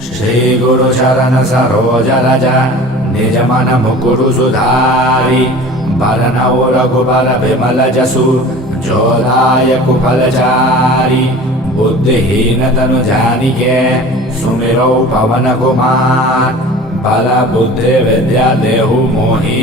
श्री गुरु चरण सरोज रज निज मन मुकुरु सुधारी बरनौ रघुबर विमल जसु जोदायक फलचारी बुद्धिहीन तनु जानिके सुमिरौ पवन कुमार बल बुद्धि विद्या देहु मोहि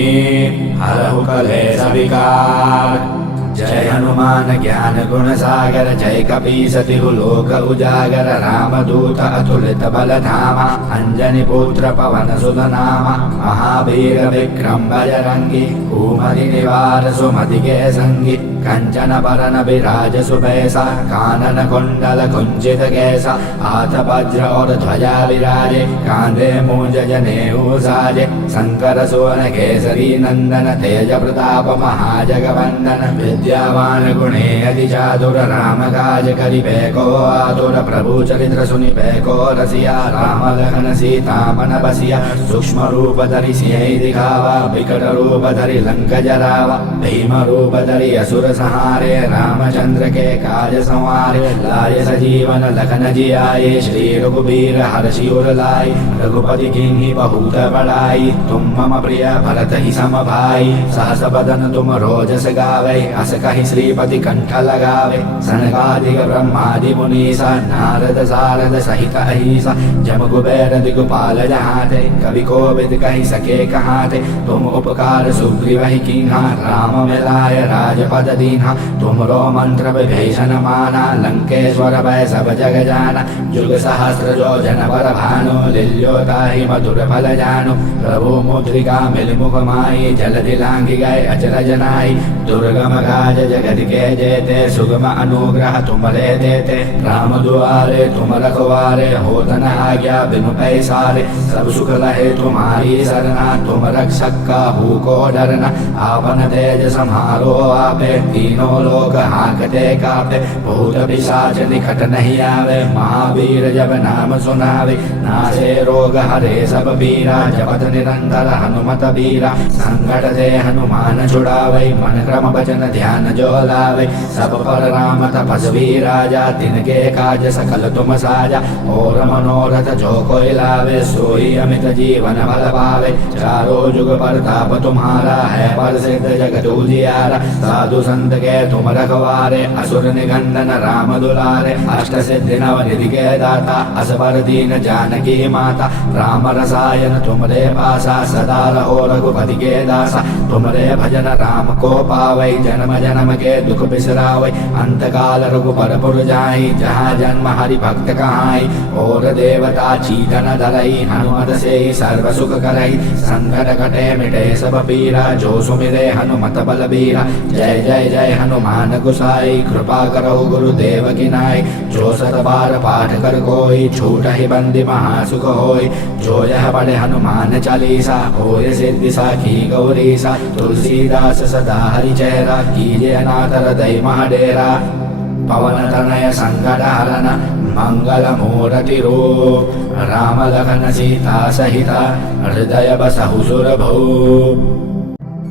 हरहु कलेश विकार। जय हनुमान ज्ञान गुण सागर जय कपीस तिहु लोक उजागर रामदूत अतुलित बल धामा अंजनी पुत्र पवन सुत नामा महावीर विक्रम बजरंगी कुमति निवार सुमति के संगी कंचन बरन विराज सुबैसा कानन कुंडल कुंचित कैसा हाथ वज्र और ध्वजा विराजे कांधे मूंज जनेऊ साजे शंकर सुवन केसरी नंदन तेज प्रताप महाजगवंदन विद्यावान गुणे अति चातुर राम काज करिबे को आतुर प्रभु चरित्र सुनिबे को रसिया राम लखन सीता मन बसिया सूक्ष्म रूप धरि सिंह दिखावा विकट रूप धरि लंक जरावा भीम रूप धरि असुर सहारे रामचंद्र के काज संवारे लाए सजीवन लखन जियाए श्री रघुबीर हर्षि उर लाए रघुपति किन्हीं बहुत बड़ाई तुम मम प्रिय भरत ही सम भाई सहस बदन तुम रोजस गावे अस कहि श्रीपति कंठ लगावे सनकादिक ब्रह्मादि मुनीसा नारद सारद सहित अहिसा जम कुबेर दिगपाल जहाते कवि कोविद कहि सके कहाते तुम उपकार सुग्रीव ही कीन्हा राम मिलाय राजपद दीन्हा तुमरो मंत्र विभीषण माना लंकेश्वर भय सब जग जाना जुग सहस्र जो जन पर भानु लील्योताहि मधुर फल जानु प्रभु मुद्रिका मिल मुख माई जलधि लांघि गए अचरज नाई दुर्गम काज जगत के जेते सुगम अनुग्रह तुमरे देते राम दुआरे तुम रखवारे होत न आज्ञा बिनु पैसारे सब सुख लहे तुम्हारी सरना तुम रक्षक काहू को डरना आपन तेज सम्हारो आपे तीनों लोग हांकते कापे भूत पिशाच निकट नहीं आवे महावीर जब नाम सुनावे नासे रोग हरे सब पीरा जपत निरंतर हनुमत बीरा संकट से हनुमान छुड़ावे मन क्रम भजन ध्यान जो लावे सब पर राम तपस्वी राजा तिनके काज सकल तुम साजा और मनोरथ जो कोई लावे सोई अमित जीवन बल पावे चारों जुग प्रताप तुम्हारा है प्रसिद्ध जगत उजियारा साधु संत के तुम रखवारे असुर निकंदन राम दुलारे अष्ट सिद्धि नव निधि के दाता असबर दीन जानकी माता राम रसायन तुमरे पासा सदा रहो रघुपति के दासा तुमरे भजन राम को पावै जन्म जन्म के दुख बिसरावै अंत काल रघुपर पुर जाई जहाँ जन्म हरि भक्त कहाई और देवता चीतन धरई हनुमत से सर्व सुख करई संकट कटे मिटे सब पीरा जो सुमिरे हनुमत बल बीरा जय जय जय हनुमान गुसाई कृपा करो गुरुदेव की नाई जो सत बार पाठ कर कोई छूट ही बंदी महासुख होई जो यह पढ़े हनुमान चालीसा होय सिद्धि साखी गौरीसा तुलसीदास सदा हरि चेहरा कीजे अनाथ हृदय महाडेरा पवन तनय संकट हरन मंगल मूर्ति रूप राम लखन सीता सहिता हृदय बसहु सुरभूप।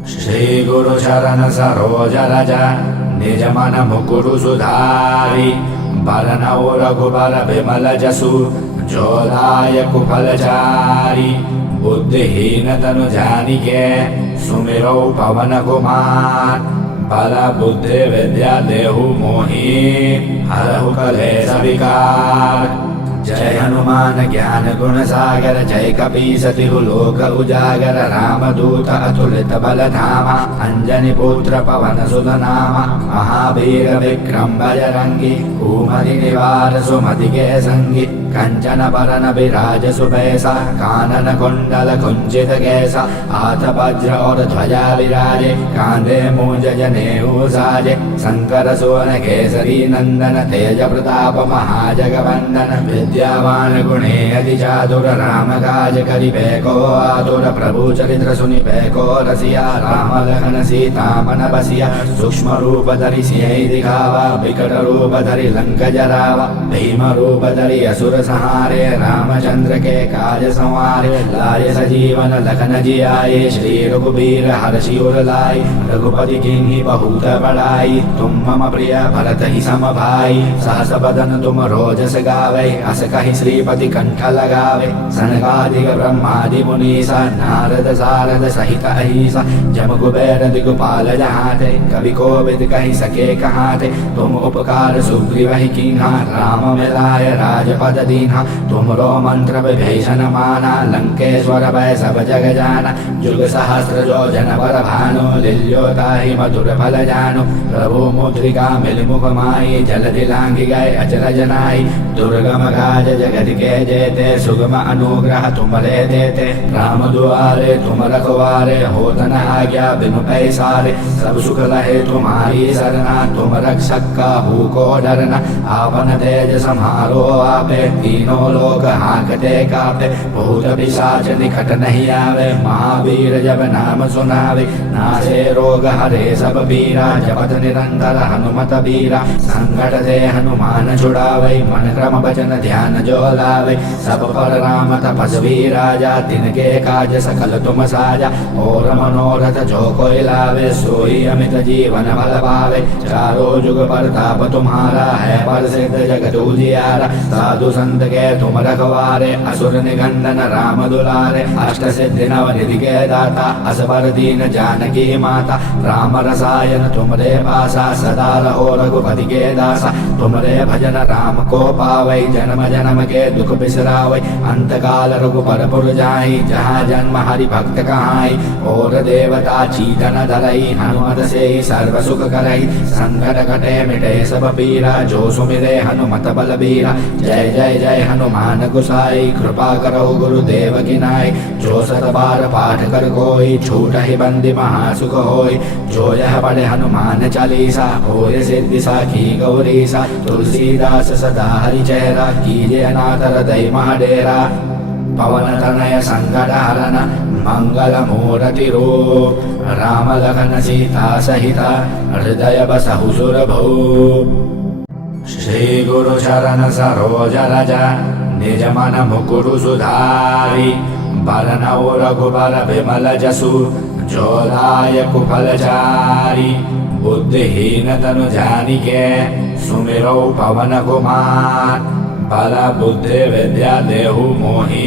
श्री गुरु चरण सरोज रज निज मन मुकुरु सुधारी बरनौ रघुबर विमल जसु जोदायक फलचारी बुद्धिहीन तनु जानिके सुमिरौ पवन कुमार बल बुद्धि विद्या देहु मोहि हरहु कलेश विकार। जय हनुमान ज्ञान गुण सागर जय कपीस तिहु लोक उजागर रामदूत अतुलित बल धामा अंजनी पुत्र पवन सुत नामा महावीर विक्रम बजरंगी कुमति निवार सुमति के संगी कंचन बरन विराज सुबैसा कानन कुंडल कुंचित कैसा हाथ वज्र और ध्वजा विराजे कांधे मूंज जनेऊ साजे शंकर सुवन केसरी नंदन तेज प्रताप महाजगवंदन विद्यावान गुणे अति चातुर राम काज करिबे को आतुर प्रभु चरित्र सुनिबे को रसिया राम लखन सीता मन बसिया सूक्ष्म रूप धरि सिंह दिखावा विकट रूप धरि लंक जरावा भीम रूप धरि असुर सहारे रामचंद्र के काज संवारे लाए सजीवन लखन जियाए श्री रघुबीर हर्षि उर लाए रघुपति किन्हीं बहुत बड़ाई तुम मम प्रिय भरत ही सम भाई सहस बदन तुम रोजस गावे अस कहि श्रीपति कंठ लगावे सनकादिक ब्रह्मादि मुनीसा नारद सारद सहित अहिसा जम कुबेर दिगपाल जहाते कवि कोविद कहि सके कहाते तुम उपकार सुग्रीव ही कीन्हा राम मिलाय राजपद दीन्हा तुमरो मंत्र विभीषण माना लंकेश्वर भय सब जग जाना जुग सहस्र जो जन पर भानु लील्योताहि मधुर फल जानु प्रभु मुद्रिका मिल मुख माई जलधि लांघि गए अचरज नाई दुर्गम काज जगत के जेते सुगम अनुग्रह तुमरे देते राम दुआरे तुम रखवारे होत न आज्ञा बिनु पैसारे सब सुख लहे तुम्हारी सरना तुम रक्षक काहू को डरना आपन तेज सम्हारो आपे तीनों लोक हांकते कापे भूत पिशाच निकट नहीं आवे महावीर जब नाम सुनावे नासे रोग हरे सब पीरा जपत निरंतर हनुमत बीरा संकट से हनुमान छुड़ावे मन क्रम भजन ध्यान जो लावे सब पर राम तपस्वी राजा तिनके काज सकल तुम साजा और मनोरथ जो कोई लावे सोई अमित जीवन भल पावे चारों जुग प्रताप तुम्हारा है प्रसिद्ध जगत उजियारा साधु संत के तुम रखवारे असुर निगंदन राम दुलारे अष्ट सिद्धि नव निधि के दाता असबर दीन जानकी माता राम रसायन तुमरे पासा सदा रहो रघुपति के दासा तुमरे भजन राम को पावै जन्म जन्म के दुख बिसरावै अंत काल रघुपर पुर जाई जहाँ जन्म हरि भक्त कहाई और देवता चीतन धरई हनुमत से सर्व सुख करई संकट कटे मिटे सब पीरा जो सुमिरे हनुमत बलबीरा जय जय जय हनुमान गुसाई कृपा करो गुरुदेव की नाई जो सत बार पाठ कर कोई छूट ही बंदी महासुख होई जो यह पढ़े हनुमान चालीसा होय सिद्धि साखी गौरीसा तुलसीदास सदा हरि चेहरा कीजे अनाथ हृदय महाडेरा पवन तनय संकट हरन मंगल मूर्ति रूप राम लखन सीता सहिता हृदय बसहु सुरभू श्री गुरु चरण सरोज रज निज मन मुकुरु सुधारी बरनौ रघुबर विमल जसु जो दायक फल चारि बुद्धिहीन तनु जानिके सुमिरौ पवन कुमार बल बुद्धि विद्या देहु मोहि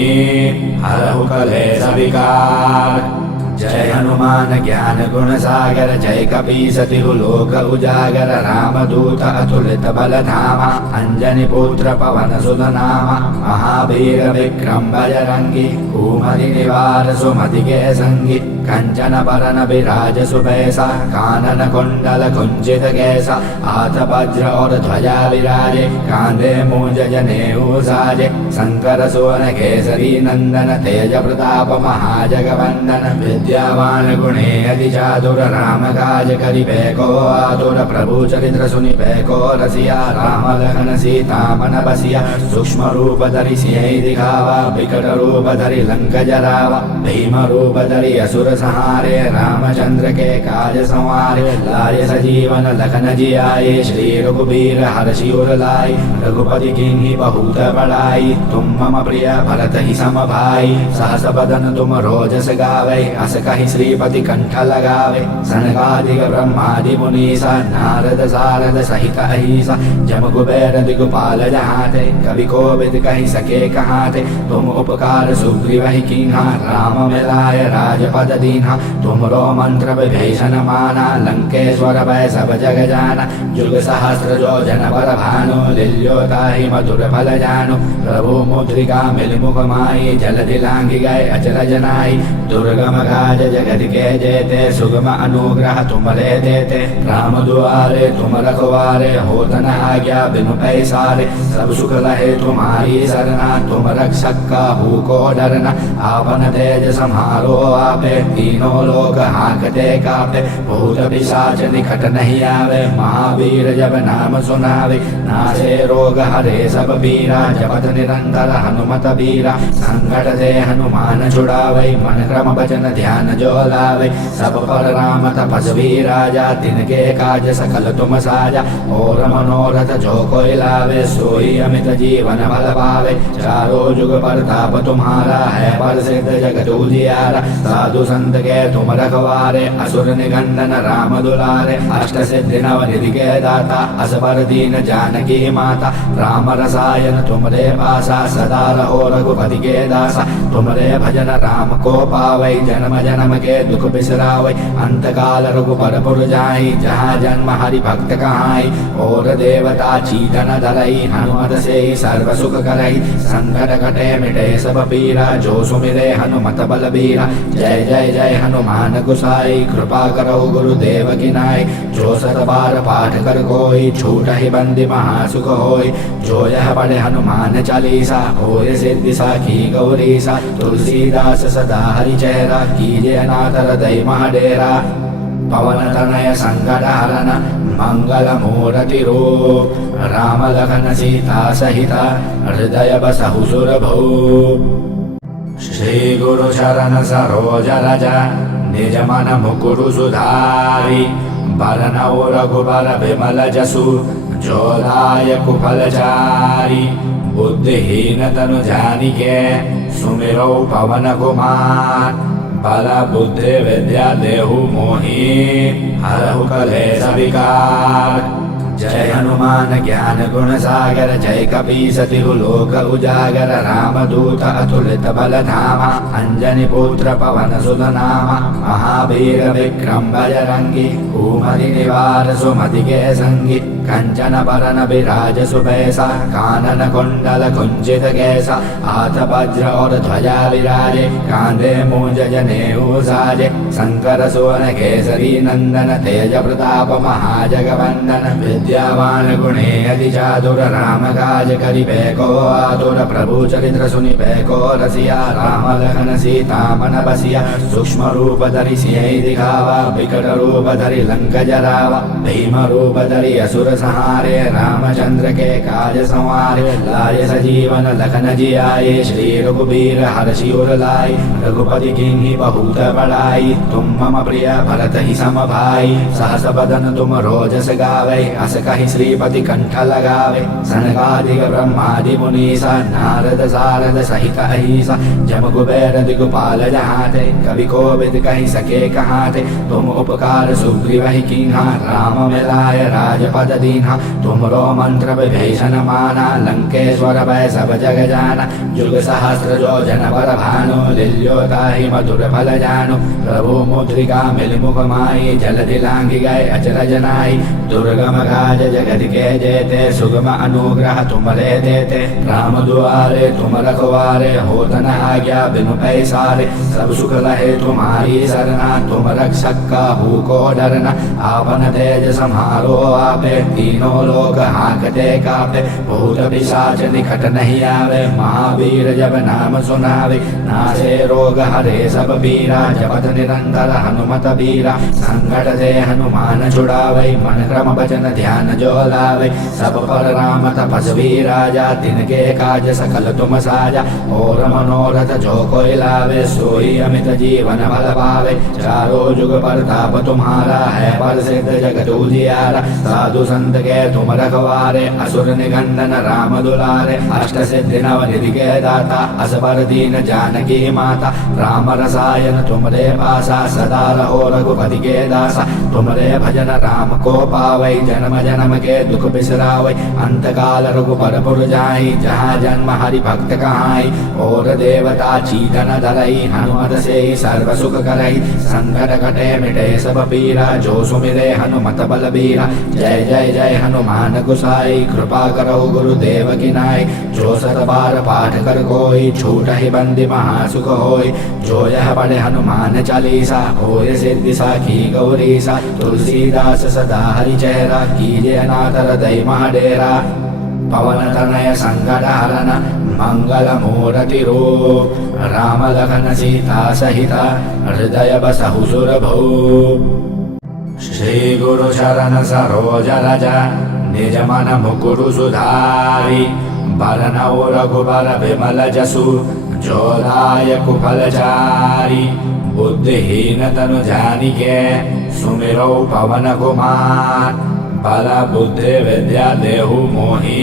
हरहु कलेश विकार जय हनुमान ज्ञान गुण सागर जय कपीस तिहु लोक उजागर राम दूत अतुलित बल धामा अंजनी पुत्र पवन सुत नामा महावीर विक्रम बजरंगी कुमति निवार सुमति के संगी कंचन बरन विराज सुबैसा कानन कुंडल कुंचित कैसा हाथ वज्र और ध्वजा विराजे कांधे मूंज जनेऊ साजे शंकर सुवन केसरी नंदन तेज प्रताप महाजगवंदन विद्यावान गुणे अति चातुर राम काज करिबे को आतुर प्रभु चरित्र सुनिबे को रसिया राम लखन सीता मन बसिया सूक्ष्म रूप धरि सिंह दिखावा विकट रूप धरि लंक जरावा भीम रूप धरि असुर सहारे रामचंद्र के काज संवारे लाए सजीवन लखन जियाए श्री रघुबीर हर्षि उर लाए रघुपति किन्हीं बहुत बड़ाई तुम मम प्रिय भरत ही सम भाई सहस बदन तुम रोजस गावे अस कहि श्रीपति कंठ लगावे सनकादिक ब्रह्मादि मुनीसा नारद सारद सहित अहिसा जम कुबेर दिगपाल जहाते कवि कोविद कहि सके कहाते तुम उपकार सुग्रीव ही कीन्हा राम मिलाय राजपद दीन्हा तुमरो मंत्र विभीषण माना लंकेश्वर भय सब जग जाना जुग सहस्र जो जन पर भानु लील्योताहि मधुर फल जानु प्रभु मुद्रिका मिल मुख माई जलधि लांघि गए अचरज नाई दुर्गम काज जगत के जेते सुगम अनुग्रह तुमरे देते राम दुआरे तुम रखवारे होत न आज्ञा बिनु पैसारे सब सुख लहे तुम्हारी सरना तुम रक्षक काहू को डरना आपन तेज सम्हारो आपे तीनों लोक हांकते कापे भूत पिशाच निकट नहीं आवे महावीर जब नाम सुनावे नासे रोग हरे सब पीरा जपत निरंतर हनुमत बीरा संकट से हनुमान छुड़ावे मन क्रम भजन ध्यान ध्यान जो लावे। सब पर राम तपस्वी राजा, तिनके काज सकल तुम साजा। और मनोरथ जो कोई लावे, सोई अमित जीवन बल पावे। चारों जुग परताप तुम्हारा, है प्रसिद्ध जगत उजियारा। साधु संत के तुम रखवारे, असुर निकंदन राम दुलारे। अष्ट सिद्धि नव निधि के दाता, असबर दीन जानकी माता। राम रसायन तुमरे पासा, सदा रहो रघुपति के दासा। तुमरे भजन राम को पावै, जन्म जन्म के दुख बिसरावै। अंत काल रघुबर पुर जाई, जहाँ जन्म हरि भक्त कहाई। और देवता चीतन धरई, हनुमत से सर्व सुख करई। संकट कटे मिटे सब पीरा, जो सुमिरे हनुमत बलबीरा। जय जय जय हनुमान गुसाई, कृपा करो गुरुदेव की नाई। जो सत बार पाठ कर कोई, छूट ही बंदी महासुख होई। जो यह पढ़े हनुमान चालीसा, होय सिद्धि साखी गौरीसा। तुलसीदास सदा हरि चेहरा, कीजे अनाथ हृदय महाडेरा। पवन तनय संकट हरन, मंगल मूर्ति रूप। राम लखन सीता सहिता, हृदय बसहु सुरभूप। श्री गुरु चरण सरोज रज, निज मन मुकुरु सुधारी। बरनउँ रघुबर बिमल जसु, जो दायक फलचारी। बुद्धिहीन तनु जानिके, सुमिरौ पवन कुमार। बल बुद्धि विद्या देहु मोहि, हरहु कलेश विकार। जय हनुमान ज्ञान गुण सागर, जय कपीस तिहु लोक उजागर। रामदूत अतुलित बल धामा, अंजनी पुत्र पवन सुत नामा। महावीर विक्रम बजरंगी, कुमति निवार सुमति के संगी। कंचन बरन विराज सुबैसा, कानन कुंडल कुंचित कैसा। हाथ वज्र और ध्वजा विराजे, कांधे मूंज जनेऊ साजे। शंकर सुवन केसरी नंदन, तेज प्रताप महाजगवंदन। विद्यावान गुणी अति चातुर, राम काज करिबे को आतुर। प्रभु चरित्र सुनिबे को रसिया, राम लखन सीता मन बसिया। सूक्ष्म रूप धरि सियहि दिखावा, विकट रूप धरि लंक जरावा। भीम रूप धरि असुर सहारे, रामचंद्र के काज संवारे। लाए सजीवन लखन जियाए, श्री रघुबीर हर्षि उर लाए। रघुपति कीन्ही बहुत बड़ाई, तुम मम प्रिय भरत ही सम भाई। सहस बदन तुम रोजस गावे, अस कहि श्रीपति कंठ लगावे। सनकादिक ब्रह्मादि मुनीसा, नारद सारद सहित अहिसा। जम कुबेर दिगपाल जहाते, कवि कोविद कहि सके कहाते। तुम उपकार सुग्रीव कीन्हा, राम मिलाय राजपद दीन्हा। तुमरो मंत्र विभीषण माना, लंकेश्वर भय सब जग जाना। जुग सहस्र जो जन पर भानु, लिल्योताहि मधुर फल जानु। प्रभु मुद्रिका मिल मुख माई, जलधि लांघि गए अचरज नाई। दुर्गम काज जगत के जेते, सुगम अनुग्रह तुमरे देते। राम दुआरे तुम रखवारे, होत न आज्ञा बिनु पैसारे। सब सुख लहे तुम्हारी सरना, तुम रक्षक काहू को डरना। आपन तेज सम्हारो आपे, तीनों लोग हाँकते कापे। भूत पिशाच निकट नहीं आवे, महावीर जब नाम सुनावे। नासे रोग हरे सब पीरा, जपत निरंतर हनुमत बीरा। संकट से हनुमान छुड़ावे, मन क्रम वचन ध्यान जो लावे। सब पर राम तपस्वी राजा, तिनके काज सकल तुम साजा। और मनोरथ जो कोई लावे, सोई अमित जीवन बल पावे। चारों जुग परताप तुम्हारा, है प्रसिद्ध जगत उजियारा। साधु संत के तुम रखवारे, असुर निकंदन राम दुलारे। अष्ट सिद्धि नव निधि के दाता, असबर दीन जानकी माता। राम रसायन तुमरे पासा, सदा रहो रघुपति के दासा। तुमरे भजन राम को पावै, जन्म जन्म के दुख बिसरावै। अंत काल रघुबर पुर जाई, जहाँ जन्म हरि भक्त कहाई। और देवता चीतन धरई, हनुमत से सर्व सुख करई। संकट कटे मिटे सब पीरा, जो सुमिरे हनुमत बलबीरा। जय जय जय हनुमान गुसाई, कृपा करो गुरुदेव की नाई। जो सत बार पाठ कर कोई, छूट ही बंदी महासुख होई। जो यह पढ़े हनुमान चालीसा, होय सिद्धि साखी गौरीसा। तुलसीदास सदा हरि चेहरा, कीजे अनाथ हृदय महाडेरा। पवन तनय संकट हरन, मंगल मूर्ति रूप। राम लखन सीता सहिता, हृदय बसहु सुरभूप। श्री गुरु चरण सरोज रज, निज मन मुकुरु सुधारी। बरनउँ रघुबर बिमल जसु, जोदाय कुफलचारी बुद्धिहीन तनु जानिके सुमिरो पवन कुमार बल बुद्धि विद्या देहु मोहि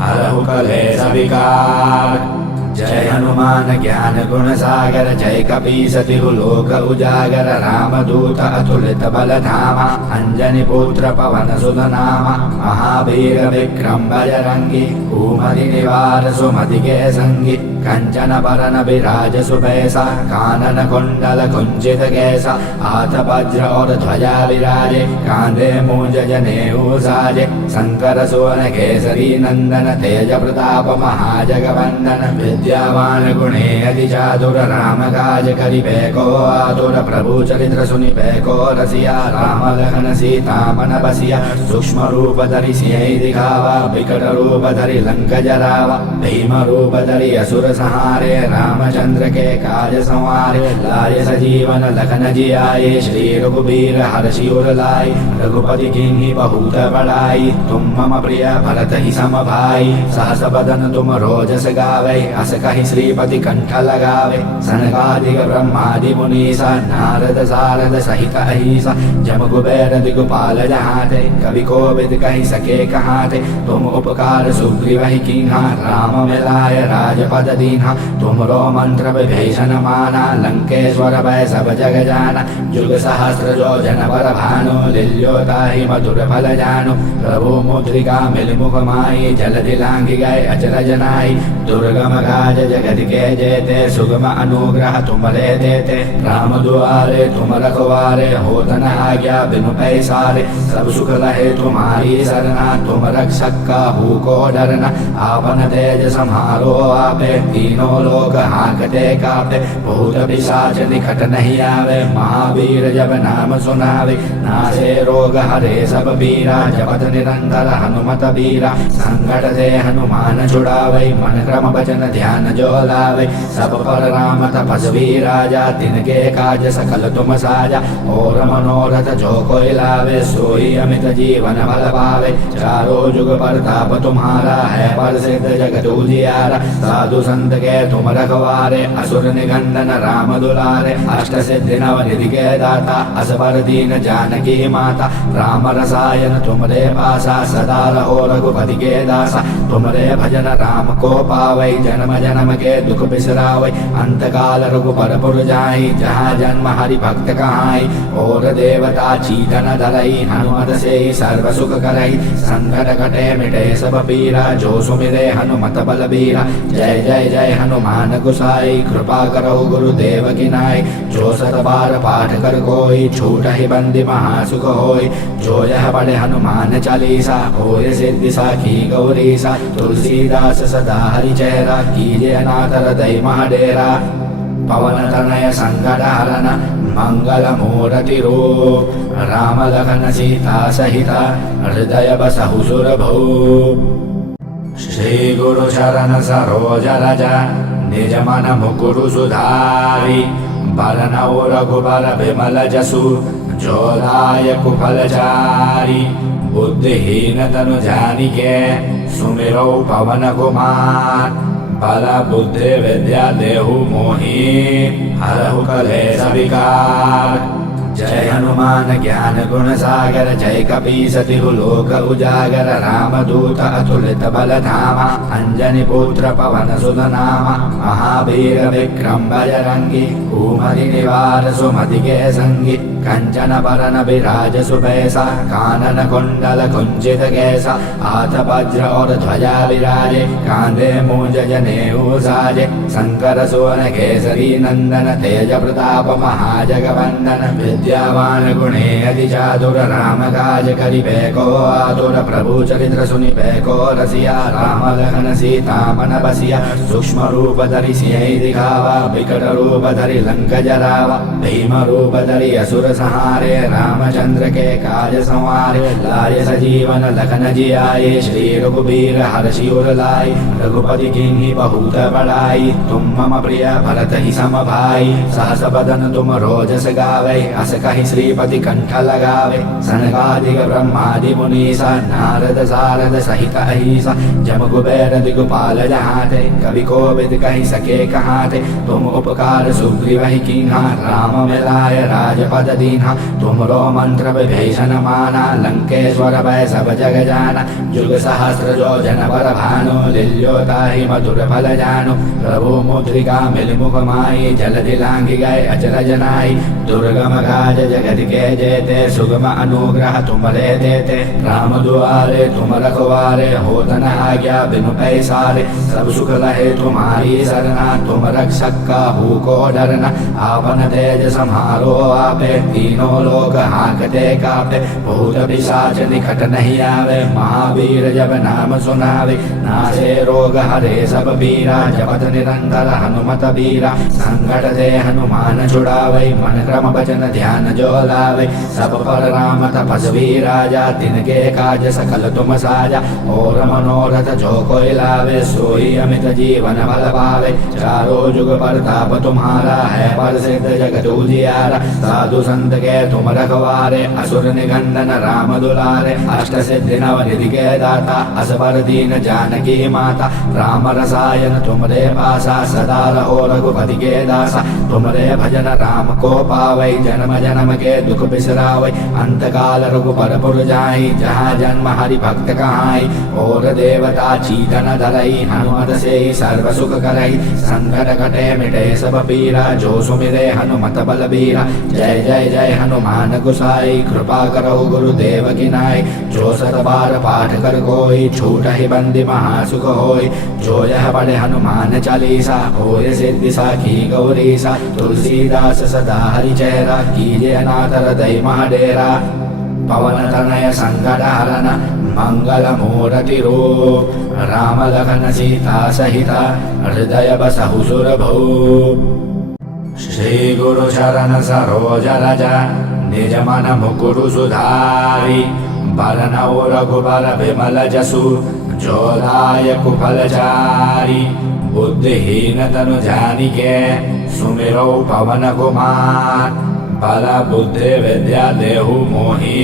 हरहु कलेश विकार। जय हनुमान ज्ञान गुण सागर जय कपीस तिहु लोक उजागर रामदूत अतुलित बल धामा अंजनी पुत्र पवन सुत नामा महावीर विक्रम बजरंगी कुमति निवार सुमति के संगी कंचन बरन विराज सुबैसा कानन कुंडल कुंचित कैसा हाथ वज्र और ध्वजा विराजे कांधे मूंज जनेऊ साजे शंकर सुवन केसरी नंदन तेज प्रताप महाजगवंदन विद्यावान गुणे अति चातुर राम काज करिबे को आतुर प्रभु चरित्र सुनिबे को रसिया राम लखन सीता मन बसिया सूक्ष्म रूप धरि सिंह दिखावा विकट रूप धरि लंक जरावा भीम रूप धरि असुर सहारे रामचंद्र के काज संवारे लाए सजीवन लखन जियाए श्री रघुबीर हर्षि उर लाए रघुपति किन्हीं बहुत बड़ाई तुम मम प्रिय भरत ही सम भाई सहस बदन तुम रोजस गावे अस कहि श्रीपति कंठ लगावे सनकादिक ब्रह्मादि मुनीसा नारद सारद सहित अहिसा जम कुबेर दिगपाल जहाते कवि कोविद कहि सके कहाते तुम उपकार सुग्रीव ही कीन्हा राम मिलाय राजपद दीन्हा तुमरो मंत्र विभीषण माना लंकेश्वर भय सब जग जाना जुग सहस्र जो जन पर भानु लिल्योताहि मधुर फल जानु प्रभु मुद्रिका मिल मुख माई जलधि लांघि गए अचरज नाई दुर्गम काज जगत के जेते सुगम अनुग्रह तुमरे देते राम दुआरे तुम रखवारे होत न आज्ञा बिनु पैसारे सब सुख लहे तुम्हारी सरना तुम रक्षक काहू को डरना आपन तेज सम्हारो आपे तीनों लोग हाँकते कापे भूत पिशाच निकट नहीं आवे महावीर जब नाम सुनावे नासे रोग हरे सब पीरा जपत निरंतर हनुमत बीरा संकट से हनुमान छुड़ावे मन क्रम भजन ध्यान जो लावे सब पर राम तपस्वी राजा तिनके काज सकल तुम साजा और मनोरथ जो कोई लावे सोई अमित जीवन बल पावे चारों जुग प्रताप तुम्हारा है प्रसिद्ध जगत उजियारा साधु संत के तुम रखवारे असुर निकंदन राम दुलारे अष्ट सिद्धि नव निधि के दाता असबर दीन जानकी माता राम रसायन तुमरे पासा सदा रहो रघुपति के दासा तुमरे भजन राम को पावै जन्म जन्म के दुख बिसरावै अंत काल रघुपर पुर जाई जहाँ जन्म हरि भक्त कहाई और देवता चीतन धरई हनुमत से सर्व सुख करई संकट कटे मिटे सब पीरा जो सुमिरे हनुमत बल बीरा जय जय जय हनुमान गुसाई कृपा करो गुरुदेव की नाई जो सत बार पाठ कर कोई छूट ही बंदी महासुख होई जो यह पढ़े हनुमान चालीसा होय सिद्धि साखी गौरीसा तुलसीदास सदा हरि चेहरा कीजे अनाथ हृदय महाडेरा पवन तनय संकट हरन मंगल मूर्ति रूप राम लखन सीता सहिता हृदय बसहु सुरभू श्री गुरु चरण सरोज रज निज मन मुकुरु सुधारी बरनौ रघुबर विमल जसु जोदाय कुफलचारी बुद्धिहीन तनु जानिके सुमिरौ पवन कुमार बल बुद्धि विद्या देहु मोहि हरहु कलेश विकार। जय हनुमान ज्ञान गुण सागर जय कपीस तिहु लोक उजागर रामदूत अतुलित बल धामा अंजनी पुत्र पवन सुत नामा महावीर विक्रम बजरंगी कुमति निवार सुमति के संगी कंचन बरन विराज सुबैसा कानन कुंडल कुंचित कैसा हाथ वज्र और ध्वजा विराजे कांधे मूंज जनेऊ साजे शंकर सुवन केसरी नंदन तेज प्रताप महाजगवंदन विद्यावान गुणे अति चातुर राम काज करिबे को आतुर प्रभु चरित्र सुनिबे को रसिया राम लखन सीता मन बसिया सूक्ष्म रूप धरि सिंह दिखावा विकट रूप धरि लंक जरावा भीम रूप धरि असुर सहारे रामचंद्र के काज संवारे लाए सजीवन लखन जियाए श्री रघुबीर हर्षि उर लाए रघुपति किन्हीं बहुत बड़ाई तुम मम प्रिय भरत ही सम भाई सहस बदन तुम रोजस गावे अस कहि श्रीपति कंठ लगावे। सनकादिक ब्रह्मादि मुनीसा नारद सारद सहित अहिसा जम कुबेर दिगपाल जहाते कवि कोविद कहि सके कहाते। तुम उपकार सुग्रीव ही कीन्हा राम मिलाय राजपद दीन्हा। तुमरो मंत्र विभीषण माना लंकेश्वर भय सब जग जाना। जुग सहस्र जो जन पर भानु लील्योताहि मधुर फल जानु। प्रभु मुद्रिका मिल मुख माई जलधि लांघि गए अचरज नाई। दुर्गम काज जगत के जेते सुगम अनुग्रह तुमरे देते। राम दुआरे तुम रखवारे होत न आज्ञा बिनु पैसारे। सब सुख लहे तुम्हारी सरना तुम रक्षक काहू को डरना। आपन तेज सम्हारो आपे तीनों लोक हांकते कापे। भूत पिशाच निकट नहीं आवे महावीर जब नाम सुनावे। नासे रोग हरे सब पीरा जपत निरंतर हनुमत बीरा। संकट दे हनुमान छुड़ावे मन क्रम भजन ध्यान जो लावे। सब पर राम तपस्वी राजा तिनके काज सकल तुम साजा। और मनोरथ जो कोई लावे सोई अमित जीवन बल पावे। चारों जुग प्रताप तुम्हारा है प्रसिद्ध जगत उजियारा। साधु संत के तुम रखवारे असुर निकंदन राम दुलारे। अष्ट सिद्धि नव निधि के दाता असबर दीन जानकी माता। राम रसायन तुमरे पासा सदा रहो रघुपति के दासा। तुमरे भजन राम को पावै जन्म जन्म के दुख बिसरावै। अंत काल रघुपर पुर जाई जहाँ जन्म हरि भक्त कहाई। और देवता चीतन धरई हनुमत से सर्व सुख करई। संकट कटे मिटे सब पीरा जो सुमिरे हनुमत बलबीरा। जय जय जय हनुमान गुसाई कृपा करो गुरुदेव की नाई। जो सत बार पाठ कर कोई छूट ही बंदी महासुख होय। जो यह पढ़े हनुमान चालीसा होय सिद्धि साखी गौरीसा। तुलसीदास सदा हरि चेहरा कीजे अनाथ हृदय महाडेरा। पवन तनय संकट हरन मंगल मूर्ति रूप। राम लखन सीता सहिता हृदय बसहु सुरभूप। श्री गुरु चरण सरोज रज निज मन मुकुरु सुधारी। बरनौ रघुबर विमल जसु जो दायक फलचारी। बुद्धिहीन तनु जानिके सुमिरौ पवन कुमार। बल बुद्धि विद्या देहु मोहि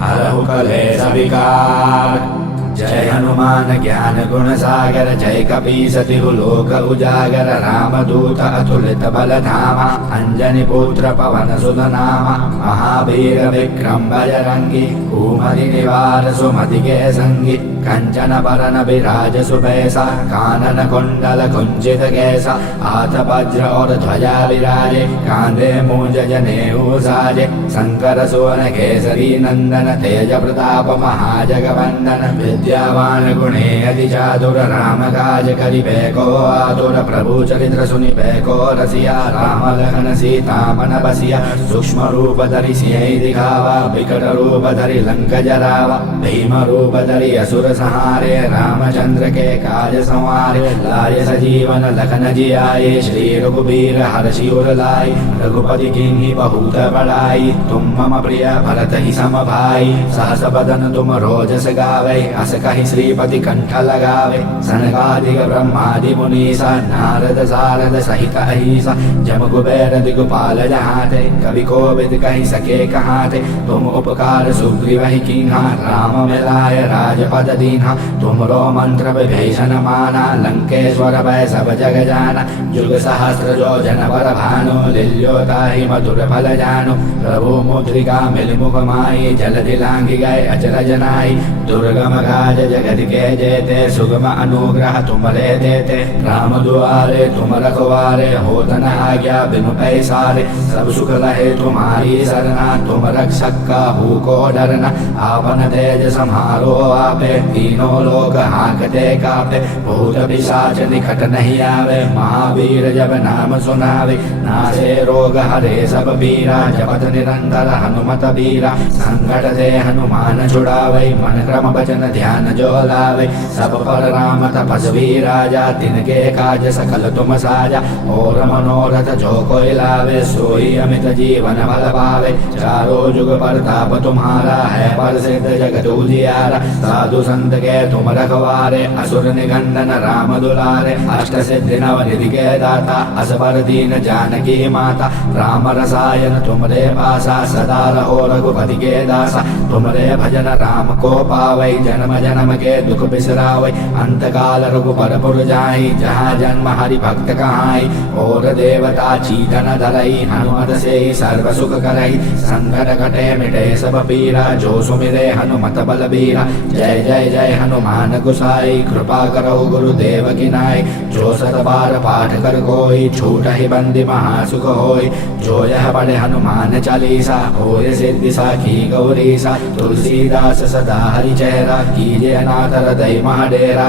हरहु कलेश विकार। जय हनुमान ज्ञान गुण सागर जय कपीस तिहु लोक उजागर। राम दूत अतुलित बल धामा अंजनी पुत्र पवन सुत नामा। महावीर विक्रम बजरंगी कुमति निवार सुमति के संगी। कंचन बरन विराज सुबैसा कानन कुंडल कुंचित कैसा। हाथ वज्र और ध्वजा विराजे कांधे मूंज जनेऊ साजे। शंकर सुवन केसरी नंदन तेज प्रताप महाजगवंदन। विद्यावान गुणे अति चातुर राम काज करिबे को आतुर। प्रभु चरित्र सुनिबे को रसिया राम लखन सीता मन बसिया। सूक्ष्म रूप धरि सियहि दिखावा विकट रूप धरि लंक जरावा। भीम रूप धरि असुर सहारे रामचंद्र के काज संवारे। लाय सजीवन लखन जियाए श्री रघुबीर हर्षि उर लाए। रघुपति कीन्ही बहुत बड़ाई तुम मम प्रिय भरत ही सम भाई। सहस बदन तुम रोजस गावे अस कहि श्रीपति कंठ लगावे। सनकादिक ब्रह्मादि मुनीसा नारद सारद सहित अहिसा जम कुबेर दिगपाल जहाते कवि कोविद कहि सके कहाते। तुम उपकार सुग्रीव ही कीन्हा राम मिलाय राजपद दीन्हा। तुमरो मंत्र विभीषण माना लंकेश्वर भय सब जग जाना। जुग सहस्र जो जन पर भानु लील्योताहि मधुर फल जानु। प्रभु मुद्रिका मिल मुख माई जलधि लांघि गए अचरज नाई। दुर्गम काज जगत के जेते सुगम अनुग्रह तुमरे देते। राम दुआरे तुम रखवारे होत न आज्ञा बिनु पैसारे। सब सुख लहे तुम्हारी सरना तुम रक्षक काहू को डरना। आपन तेज सम्हारो आपे तीनों लोक हांकते कापे। भूत पिशाच निकट नहीं आवे महावीर जब नाम सुनावे। नासे रोग हरे सब पीरा जपत निरंतर हनुमत बीरा। संकट दे हनुमान छुड़ावे मन क्रम भजन ध्यान ध्यान जो लावे। सब पर राम तपस्वी राजा, तिनके काज सकल तुम साजा। और मनोरथ जो कोई लावे, सोई अमित जीवन फल पावे। चारों जुग प्रताप तुम्हारा, है प्रसिद्ध जगत उजियारा। साधु संत के तुम रखवारे, असुर निकंदन राम दुलारे। अष्ट सिद्धि नव निधि के दाता, असबर दीन जानकी माता। राम रसायन तुमरे पासा, सदा रहो रघुपति के दासा। तुमरे भजन राम को पावै, जन्म जन्म के दुख बिसरावै। अंत काल रघुबर पुर जाई, जहाँ जन्म हरि भक्त कहाई। और देवता चीतन धरई, हनुमत से सर्व सुख करई। संकट कटे मिटे सब पीरा, जो सुमिरे हनुमत बलबीरा। जय जय जय हनुमान गुसाई, कृपा करो गुरुदेव की नाई। जो सत बार पाठ कर कोई, छूट ही बंदी महासुख होई। जो यह पढ़े हनुमान चालीसा, होय सिद्धि साखी गौरीसा। तुलसीदास सदा हरि चेहरा, कीजे अनाथ हृदय महाडेरा।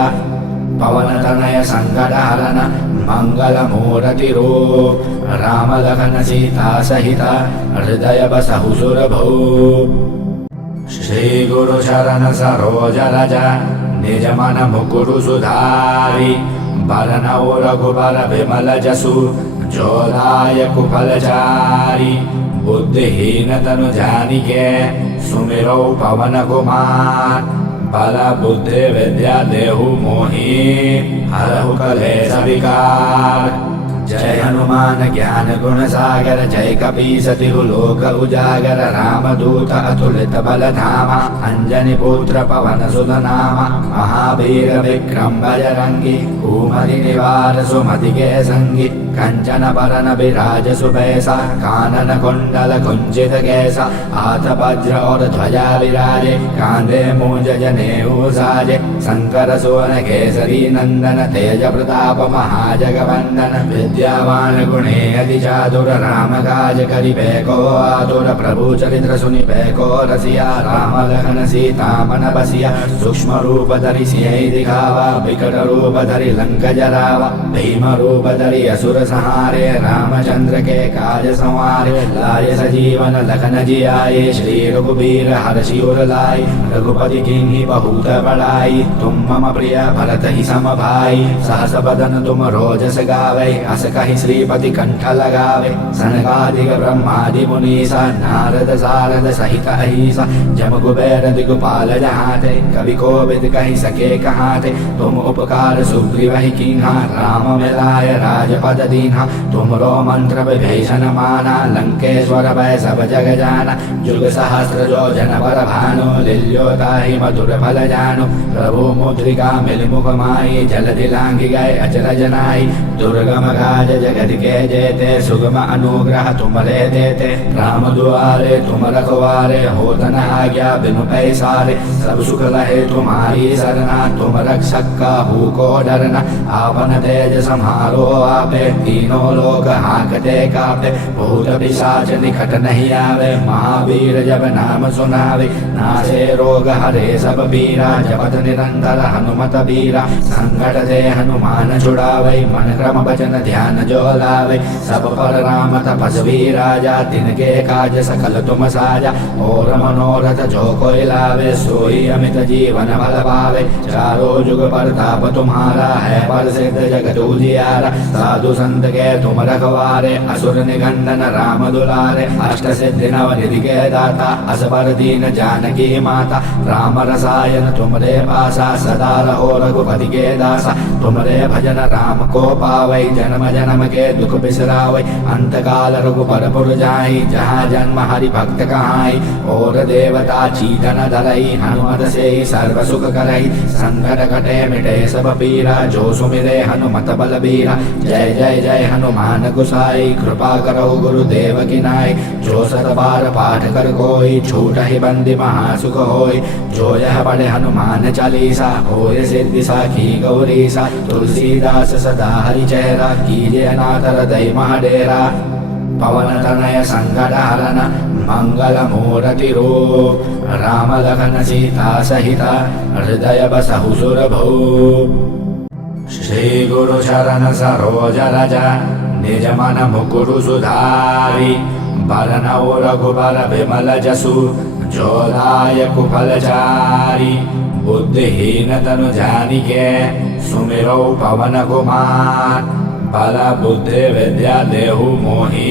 पवन तनय संकट हरन, मंगल मूर्ति रूप। राम लखन सीता सहिता, हृदय बसहु सुरभूप। श्री गुरु चरण सरोज रज, निज मन मुकुरु सुधारी। बरनउँ रघुबर विमल जसु, जो दायक फल चारि। बुद्धिहीन तनु जानिके, सुमिरौ पवन कुमार। बल बुद्धि विद्या देहु मोहि, हरहु कलेश विकार। जय हनुमान ज्ञान गुण सागर, जय कपीस तिहु लोक उजागर। रामदूत अतुलित बल धामा, अंजनी पुत्र पवन सुत नामा। महावीर विक्रम बजरंगी, कुमति निवार सुमति के संगी। कंचन बरन विराज सुबैसा, कानन कुंडल कुंचित कैसा। हाथ वज्र और ध्वजा विराजे, कांधे मूंज जनेऊ साजे। शंकर सुवन केसरी नंदन, तेज प्रताप महाजगवंदन। विद्यावान गुणे अति चातुर, राम काज करिबे को आतुर। प्रभु चरित्र सुनिबे को रसिया, राम लखन सीता मन बसिया। सूक्ष्म रूप धरि सियहि दिखावा, विकट रूप धरि लंक जरावा। भीम रूप धरि असुर सहारे, रामचंद्र के काज संवारे। लाए सजीवन लखन जियाए, श्री रघुबीर हर्षि उर लाए। रघुपति कीन्ही बहुत बड़ाई, तुम मम प्रिय भरत ही सम भाई। सहस बदन तुम रोजस गावे, अस कहि श्रीपति कंठ लगावे। सनकादिक ब्रह्मादि मुनीसा, नारद सारद सहित अहिसा। जम कुबेर दिगपाल जहाते, कवि कोविद कहि सके कहाते। तुम उपकार सुग्रीव कीन्हा, राम मिलाय राजपद दीन्हा। तुमरो मंत्र विभीषण माना, लंकेश्वर भय सब जग जाना। जुग सहस्र जो जन पर भानु, लील्योताहि मधुर फल जानु। प्रभु मुद्रिका मिल मुख माई, जलधि लांघि गए अचरज नाई। दुर्गम काज जगत के जेते, सुगम अनुग्रह तुमरे देते। राम दुआरे तुम रखवारे, होत न आज्ञा बिनु पैसारे। सब सुख लहे तुम्हारी सरना, तुम रक्षक काहू को डरना। आपन तेज सम्हारो आपे, तीनों लोग हाँकते कापे। भूत पिशाच निकट नहीं आवे, महावीर जब नाम सुनावे। नासे रोग हरे सब पीरा, जपत निरंतर हनुमत बीरा। संकट से हनुमान छुड़ावे, मन क्रम वचन ध्यान जो लावे। सब पर राम तपस्वी राजा, तिनके काज सकल तुम साजा। और मनोरथ जो कोई लावे, सोई अमित जीवन फल पावे। चारों जुग प्रताप तुम्हारा, है प्रसिद्ध जगत उजियारा। साधु संत के तुम रखवारे, असुर निकंदन राम दुलारे। अष्ट सिद्धि नव निधि के दाता, असबर दीन जानकी माता। राम रसायन तुमरे पासा, सदा रहो रघुपति के दासा। तुमरे भजन राम को पावै, जन्म जन्म के दुख बिसरावै। अंत काल रघुबर पुर जाई, जहाँ जन्म हरि भक्त कहाई। और देवता चीतन धरई, हनुमत से सर्व सुख करई। संकट कटे मिटे सब पीरा, जो सुमिरे हनुमत बलबीरा। जय जय जय हनुमान गुसाई, कृपा करो गुरुदेव की नाई। जो सत बार पाठ कर कोई, छूट ही बंदी महासुख होई। जो यह पढ़े हनुमान चालीसा, होय सिद्धि साखी गौरीसा। तुलसीदास सदा हरि चेहरा, कीजे अनाथ हृदय महाडेरा। पवन तनय संकट हरन, मंगल मूर्ति रूप। राम लखन सीता सहिता, हृदय बसहु सुरभूप। श्री गुरु चरण सरोज रज, निज मन मुकुरु सुधारी। बरनउँ रघुबर विमल जसु, जो दायक फल चारि। बुद्धिहीन तनु जानिके सुमिरौ पवन कुमार बल बुद्धि विद्या देहु मोहि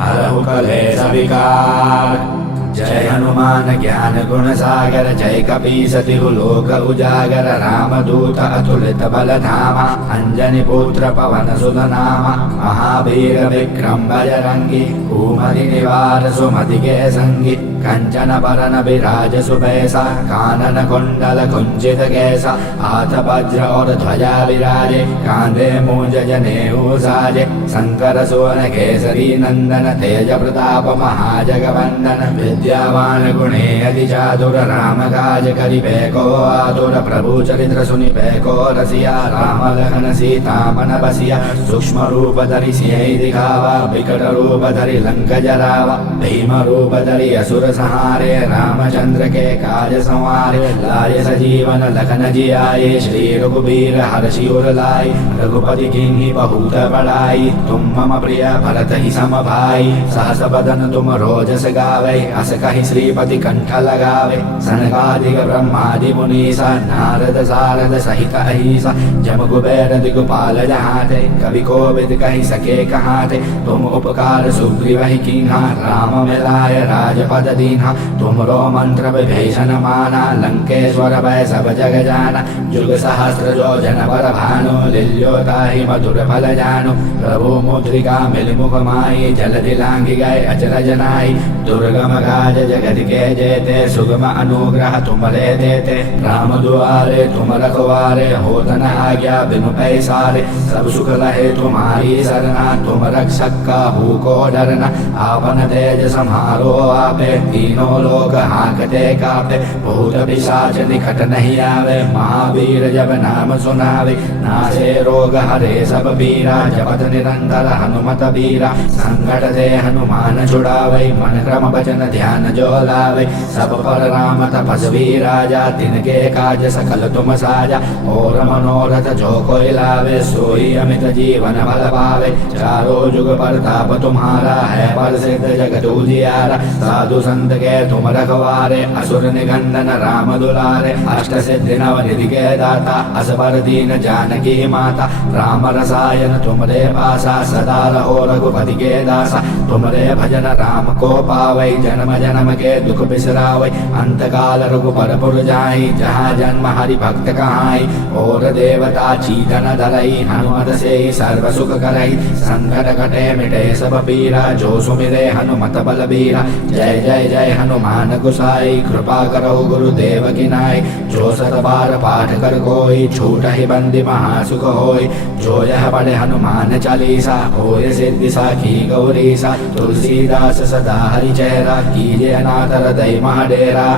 हरहु कलेश विकार। जय हनुमान ज्ञान गुण सागर जय कपीस तिहु लोक उजागर रामदूत अतुलित बल धामा अंजनी पुत्र पवन सुत नामा महावीर विक्रम बजरंगी कुमति निवार सुमति के संगी कंचन बरन विराज सुबैसा कानन कुंडल कुंचित कैसा हाथ वज्र और ध्वजा विराजे कांधे मूंज जनेऊ साजे शंकर सुवन केसरी नंदन तेज प्रताप महाजगवंदन विद्यावान गुणे अति चातुर राम काज करिबे को आतुर प्रभु चरित्र सुनिबे को रसिया राम लखन सीता मन बसिया सूक्ष्म रूप धरि सिंह दिखावा विकट रूप धरि लंक जरावा भीम रूप धरि असुर सहारे रामचंद्र के काज संवारे लाए सजीवन लखन जियाए श्री रघुबीर हर्षि उर लाए रघुपति किन्हीं बहुत बड़ाई तुम मम प्रिय भरत ही सम भाई सहस बदन तुम रोजस गावे अस कहि श्रीपति कंठ लगावे सनकादिक ब्रह्मादि मुनीसा नारद सारद सहित अहिसा जम कुबेर दिगपाल जहाते कवि कोविद कहि सके कहाते तुम उपकार सुग्रीव ही कीन्हा राम मिलाय राजपद दीन्हा तुमरो मंत्र विभीषण माना लंकेश्वर भय सब जग जाना जुग सहस्र जो जन पर भानु लिल्योताहि मधुर फल जानु प्रभु मुद्रिका मिल मुख माई जल दिलांगी गए अचरज नाई दुर्गम काज जगत के जेते सुगम अनुग्रह तुमरे देते राम दुआरे तुम रखवारे होत न आज्ञा बिनु पैसारे सब सुख लहे तुम्हारी सरना तुम रक्षक काहू को डरना आपन तेज सम्हारो आपे तीनों लोग हाँकते कापे भूत पिशाच निकट नहीं आवे महावीर जब नाम सुनावे नासे रोग हरे सब पीरा जपत निरंतर हनुमत बीरा संकट से हनुमान छुड़ावे मन क्रम वचन ध्यान जो लावे सब पर राम तपस्वी राजा तिनके काज सकल तुम साजा और मनोरथ जो कोई लावे सोई अमित जीवन बल पावे चारों जुग प्रताप तुम्हारा है प्रसिद्ध जगत उजियारा साधु संत के तुम रखवारे असुर निकंदन राम दुलारे अष्ट सिद्धि नव निधि के दाता असबर दीन जानकी माता राम रसायन तुमरे पासा सदा रहो रघुपति के दासा तुमरे भजन राम को पावै जन्म जन्म के दुख बिसरावै अंत काल रघुबर पुर जाई जहाँ जन्म हरि भक्त कहाई और देवता चीतन धरई हनुमत से सर्व सुख करई संकट कटे मिटे सब पीरा जो सुमिरे हनुमत बलबीरा जय जय जय हनुमान गुसाई कृपा करो गुरुदेव की नाई जो सत बार पाठ कर कोई छूट ही बंदी महासुख होय जो यह पढ़े हनुमान चालीसा होय सिद्धि साखी गौरीसा तुलसीदास सदा हरि चेहरा कीजे अनाथ हृदय महाडेरा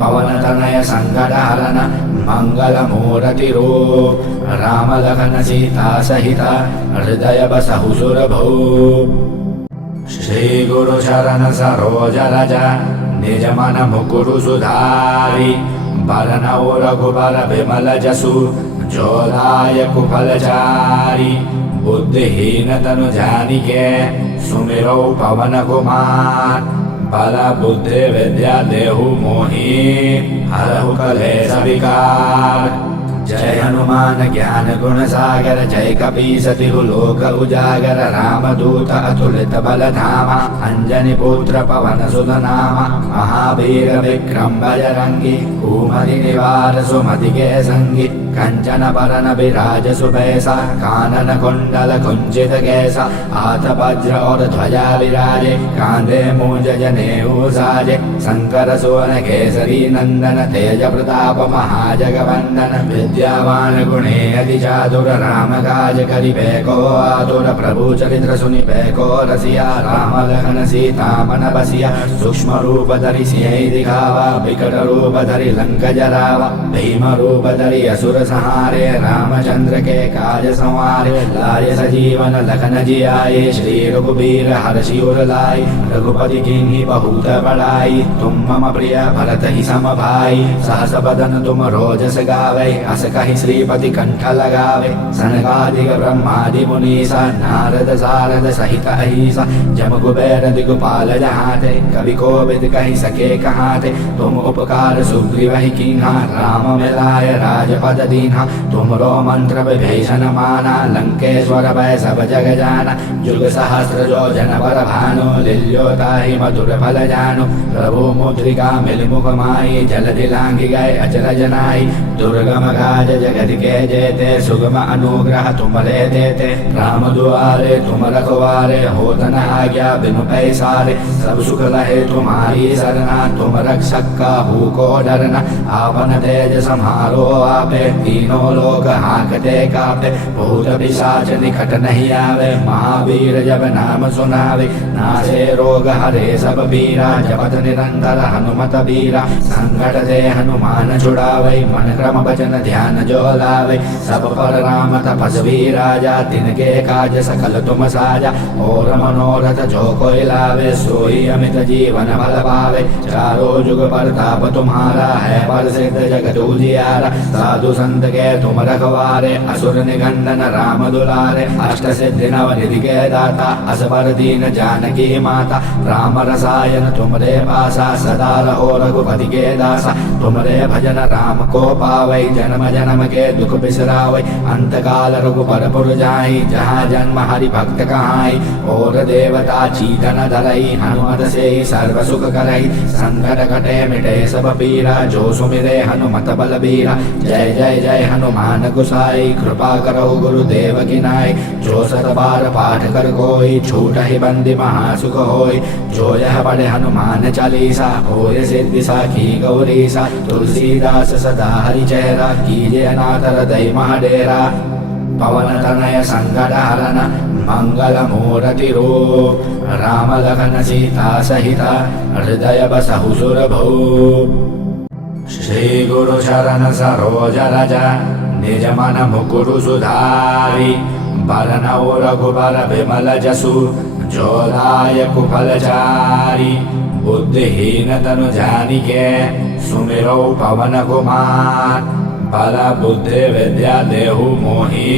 पवन तनय संकट हरन मंगल मूर्ति रूप राम लखन सीता सहिता हृदय बसहु सुरभू श्री गुरु चरण सरोज रज निज मन मुकुरु सुधारी बरनौ रघुबर विमल जसु जो दायक फलचारी बुद्धिहीन तनु जानिके सुमिरौ पवन कुमार बल बुद्धि विद्या देहु मोहि हरहु कलेश विकार। जय हनुमान ज्ञान गुण सागर जय कपीस तिहु लोक उजागर रामदूत अतुलित बल धामा अंजनी पुत्र पवन सुत नामा महावीर विक्रम बजरंगी कुमति निवार सुमति के संगी कंचन बरन विराज सुबैसा कानन कुंडल कुंचित कैसा हाथ वज्र और ध्वजा विराजे कांधे मूंज जनेऊ साजे शंकर सुवन केसरी नंदन तेज प्रताप महाजगवंदन विद्यावान गुणे अति चातुर राम काज करिबे को आतुर प्रभु चरित्र सुनिबे को रसिया राम लखन सीता मन बसिया सूक्ष्म रूप धरि सिंह दिखावा विकट रूप धरि लंक जरावा भीम रूप धरि असुर सहारे रामचंद्र के काज संवारे लाए सजीवन लखन जियाए श्री रघुबीर हर्षि उर लाए रघुपति किन्हीं बहुत बड़ाई तुम मम प्रिय भरत ही सम भाई सहस बदन तुम रोजस गावे अस कहि श्रीपति कंठ लगावे। सनकादिक ब्रह्मादि मुनीसा नारद सारद सहित अहिसा जम कुबेर दिगपाल जहाते कवि कोविद कहि सके कहाते। तुम उपकार सुग्रीव ही कीन्हा राम मिलाय राजपद दीन्हा। तुमरो मंत्र विभीषण माना लंकेश्वर भय सब जग जाना। जुग सहस्र जो जन पर भानु लिल्योताहि मधुर फल जानु। प्रभु मुद्रिका मिल मुख माई जल दिलांगी गए अचरज नाई। दुर्गम काज जगत के जेते सुगम अनुग्रह तुमरे देते। राम दुआरे तुम रखवारे होत न आज्ञा बिनु पैसारे। सब सुख लहे तुम्हारी सरना तुम रक्षक काहू को डरना। आपन तेज समारो आपे तीनों लोग हाँकते कापे। भूत पिशाच निकट नहीं आवे महावीर जब नाम सुनावे। नासे रोग हरे सब पीरा जपत निरंतर हनुमत बीरा। संकट से हनुमान छुड़ावे मन क्रम भजन ध्यान जो लावे। सब पर राम तपस्वी राजा तिनके काज सकल तुम साजा। और मनोरथ जो कोई लावे सोई अमित जीवन फल पावे। चारों जुग प्रताप तुम्हारा है प्रसिद्ध जगत उजियारा। साधु संत के तुम रखवारे असुर निकंदन राम दुलारे। अष्ट सिद्धि नव निधि के दाता असबर दीन जानकी माता। राम रसायन तुमरे पासा सदा रहो रघुपति के दासा। तुमरे भजन राम को पावै जन्म जन्म के दुख बिसरावै। अंत काल रघुबर पुर जाई जहाँ जन्म हरि भक्त कहाई। और देवता चीतन धरई हनुमत से सर्व सुख करई। संकट कटे मिटे सब पीरा जो सुमिरे हनुमत बलबीरा। जय जय जय हनुमान गुसाई कृपा करो गुरुदेव की नाई। जो सत बार पाठ कर कोई छूट ही बंदी महासुख होई। जो यह पढ़े हनुमान चालीसा होय सिद्धि साखी गौरीसा। तुलसीदास सदा हरि चेहरा कीजे अनाथ हृदय महाडेरा। पवन तनय संकट हरन मंगल मूर्ति रूप। राम लखन सीता सहिता हृदय बसहु सुरभूप। श्री गुरु चरण सरोज रज निज मन मुकुरु सुधारी। बरनौ रघुबर विमल जसु जो दायक फल चारि। बुद्धिहीन तनु जानिके सुमिरौ पवन कुमार। बल बुद्धि विद्या देहु मोहि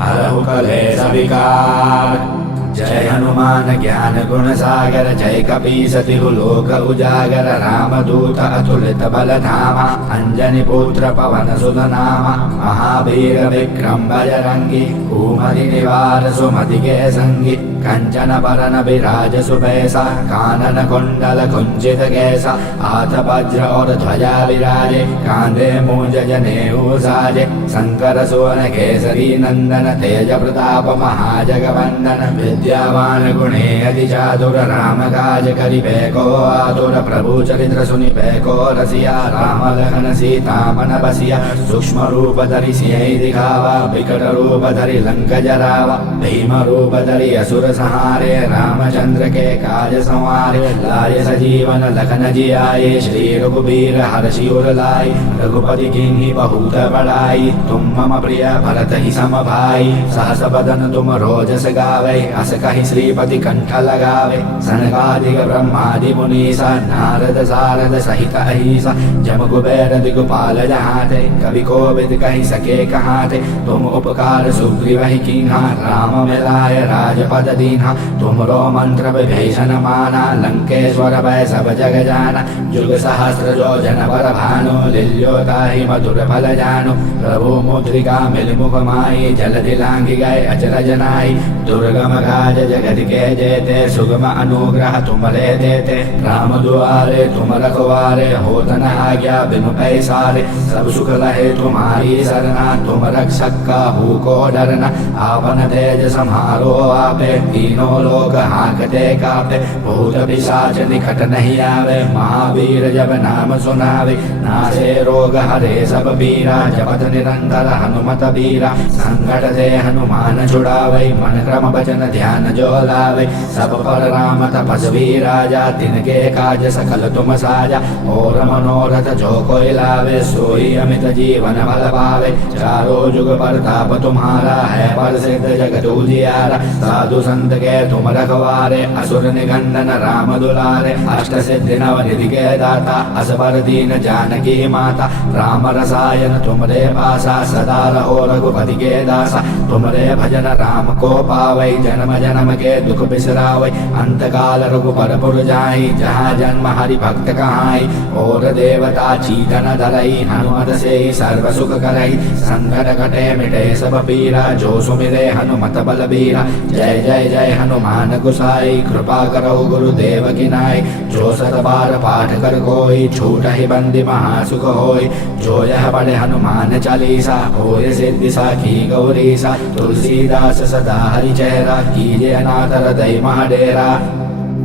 हरहु कलेश विकार। जय हनुमान ज्ञान गुण सागर जय कपीस तिहु लोक उजागर। राम दूत अतुलित बल धामा अंजनी पुत्र पवन सुत नामा। महावीर विक्रम बजरंगी कुमति निवार सुमति के संगी। कंचन बरन विराज सुबैसा कानन कुंडल कुंचित कैसा। हाथ वज्र और ध्वजा विराजे कांधे मूंज जनेऊ साजे। शंकर सुवन केसरी नंदन तेज प्रताप महाजगवंदन। विद्यावान गुणे अति चातुर राम काज करिबे को आतुर। प्रभु चरित्र सुनिबे को रसिया राम लखन सीता मन बसिया। सूक्ष्म रूप धरि सियहि दिखावा विकट रूप धरि लंक जरावा। भीम रूप धरि असुर सहारे रामचंद्र के काज संवारे। लाय सजीवन लखन जियाए श्री रघुबीर हर्षि उर लाए। रघुपति कीन्ही बहुत बड़ाई तुम मम प्रिय भरत ही सम भाई। सहस बदन तुम रोजस गावे अस कहि श्रीपति कंठ लगावे। सनकादिक ब्रह्मादि मुनीसा नारद सारद सहित अहिसा जम कुबेर दिगपाल जहाते कवि कोविद कहि सके कहाते। तुम उपकार सुग्रीव ही कीन्हा राम मिलाय राजपद दीन्हा। तुमरो मंत्र विभीषण माना लंकेश्वर भय सब जग जाना। जुग सहस्र जो जन पर भानु लिल्योताहि मधुर फल जानु। प्रभु मुद्रिका मिल मुख माई जल दिलांगी गए अचरज नाई। दुर्गम काज जगत के जेते सुगम अनुग्रह तुमरे देते। राम दुआरे तुम रखवारे होत न आज्ञा बिनु पैसारे। सब सुख लहे तुम्हारी सरना तुम रक्षक काहू को डरना। आपन तेज समारो आपे तीनों लोग हाँकते कापे। भूत पिशाच निकट नहीं आवे महावीर जब नाम सुनावे। नासे रोग हरे सब पीरा जपत निरंतर हनुमत बीरा। संकट से हनुमान छुड़ावे मन क्रम भजन ध्यान ध्यान जो लावे। सब पर राम तपस्वी राजा, तिनके काज सकल तुम साजा। और मनोरथ जो कोई लावे, सोई अमित जीवन फल पावे। चारों जुग परताप तुम्हारा है, प्रसिद्ध जगत उजियारा। साधु संत के तुम रखवारे, असुर निकंदन राम दुलारे। अष्ट सिद्धि नव निधि के दाता, असबर दीन जानकी माता। राम रसायन तुमरे पासा, सदा रहो रघुपति के दासा। तुमरे भजन राम को पावै, जन्म जन्म के दुख बिसरावै। अंत काल रघुबर पुर जाई, जहाँ जन्म हरि भक्त कहाई। और देवता चीतन धरई, हनुमत से सर्व सुख करई। संकट कटे मिटे सब पीरा, जो सुमिरे हनुमत बलबीरा। जय जय जय हनुमान गुसाई, कृपा करो गुरुदेव की नाई। जो सत बार पाठ कर कोई, छूट ही बंदी महासुख होय। जो यह पढ़े हनुमान चालीसा, होय सिद्धि साखी गौरीसा। तुलसीदास सदा हरि चेहरा, कीजे अनाथ हृदय महाडेरा।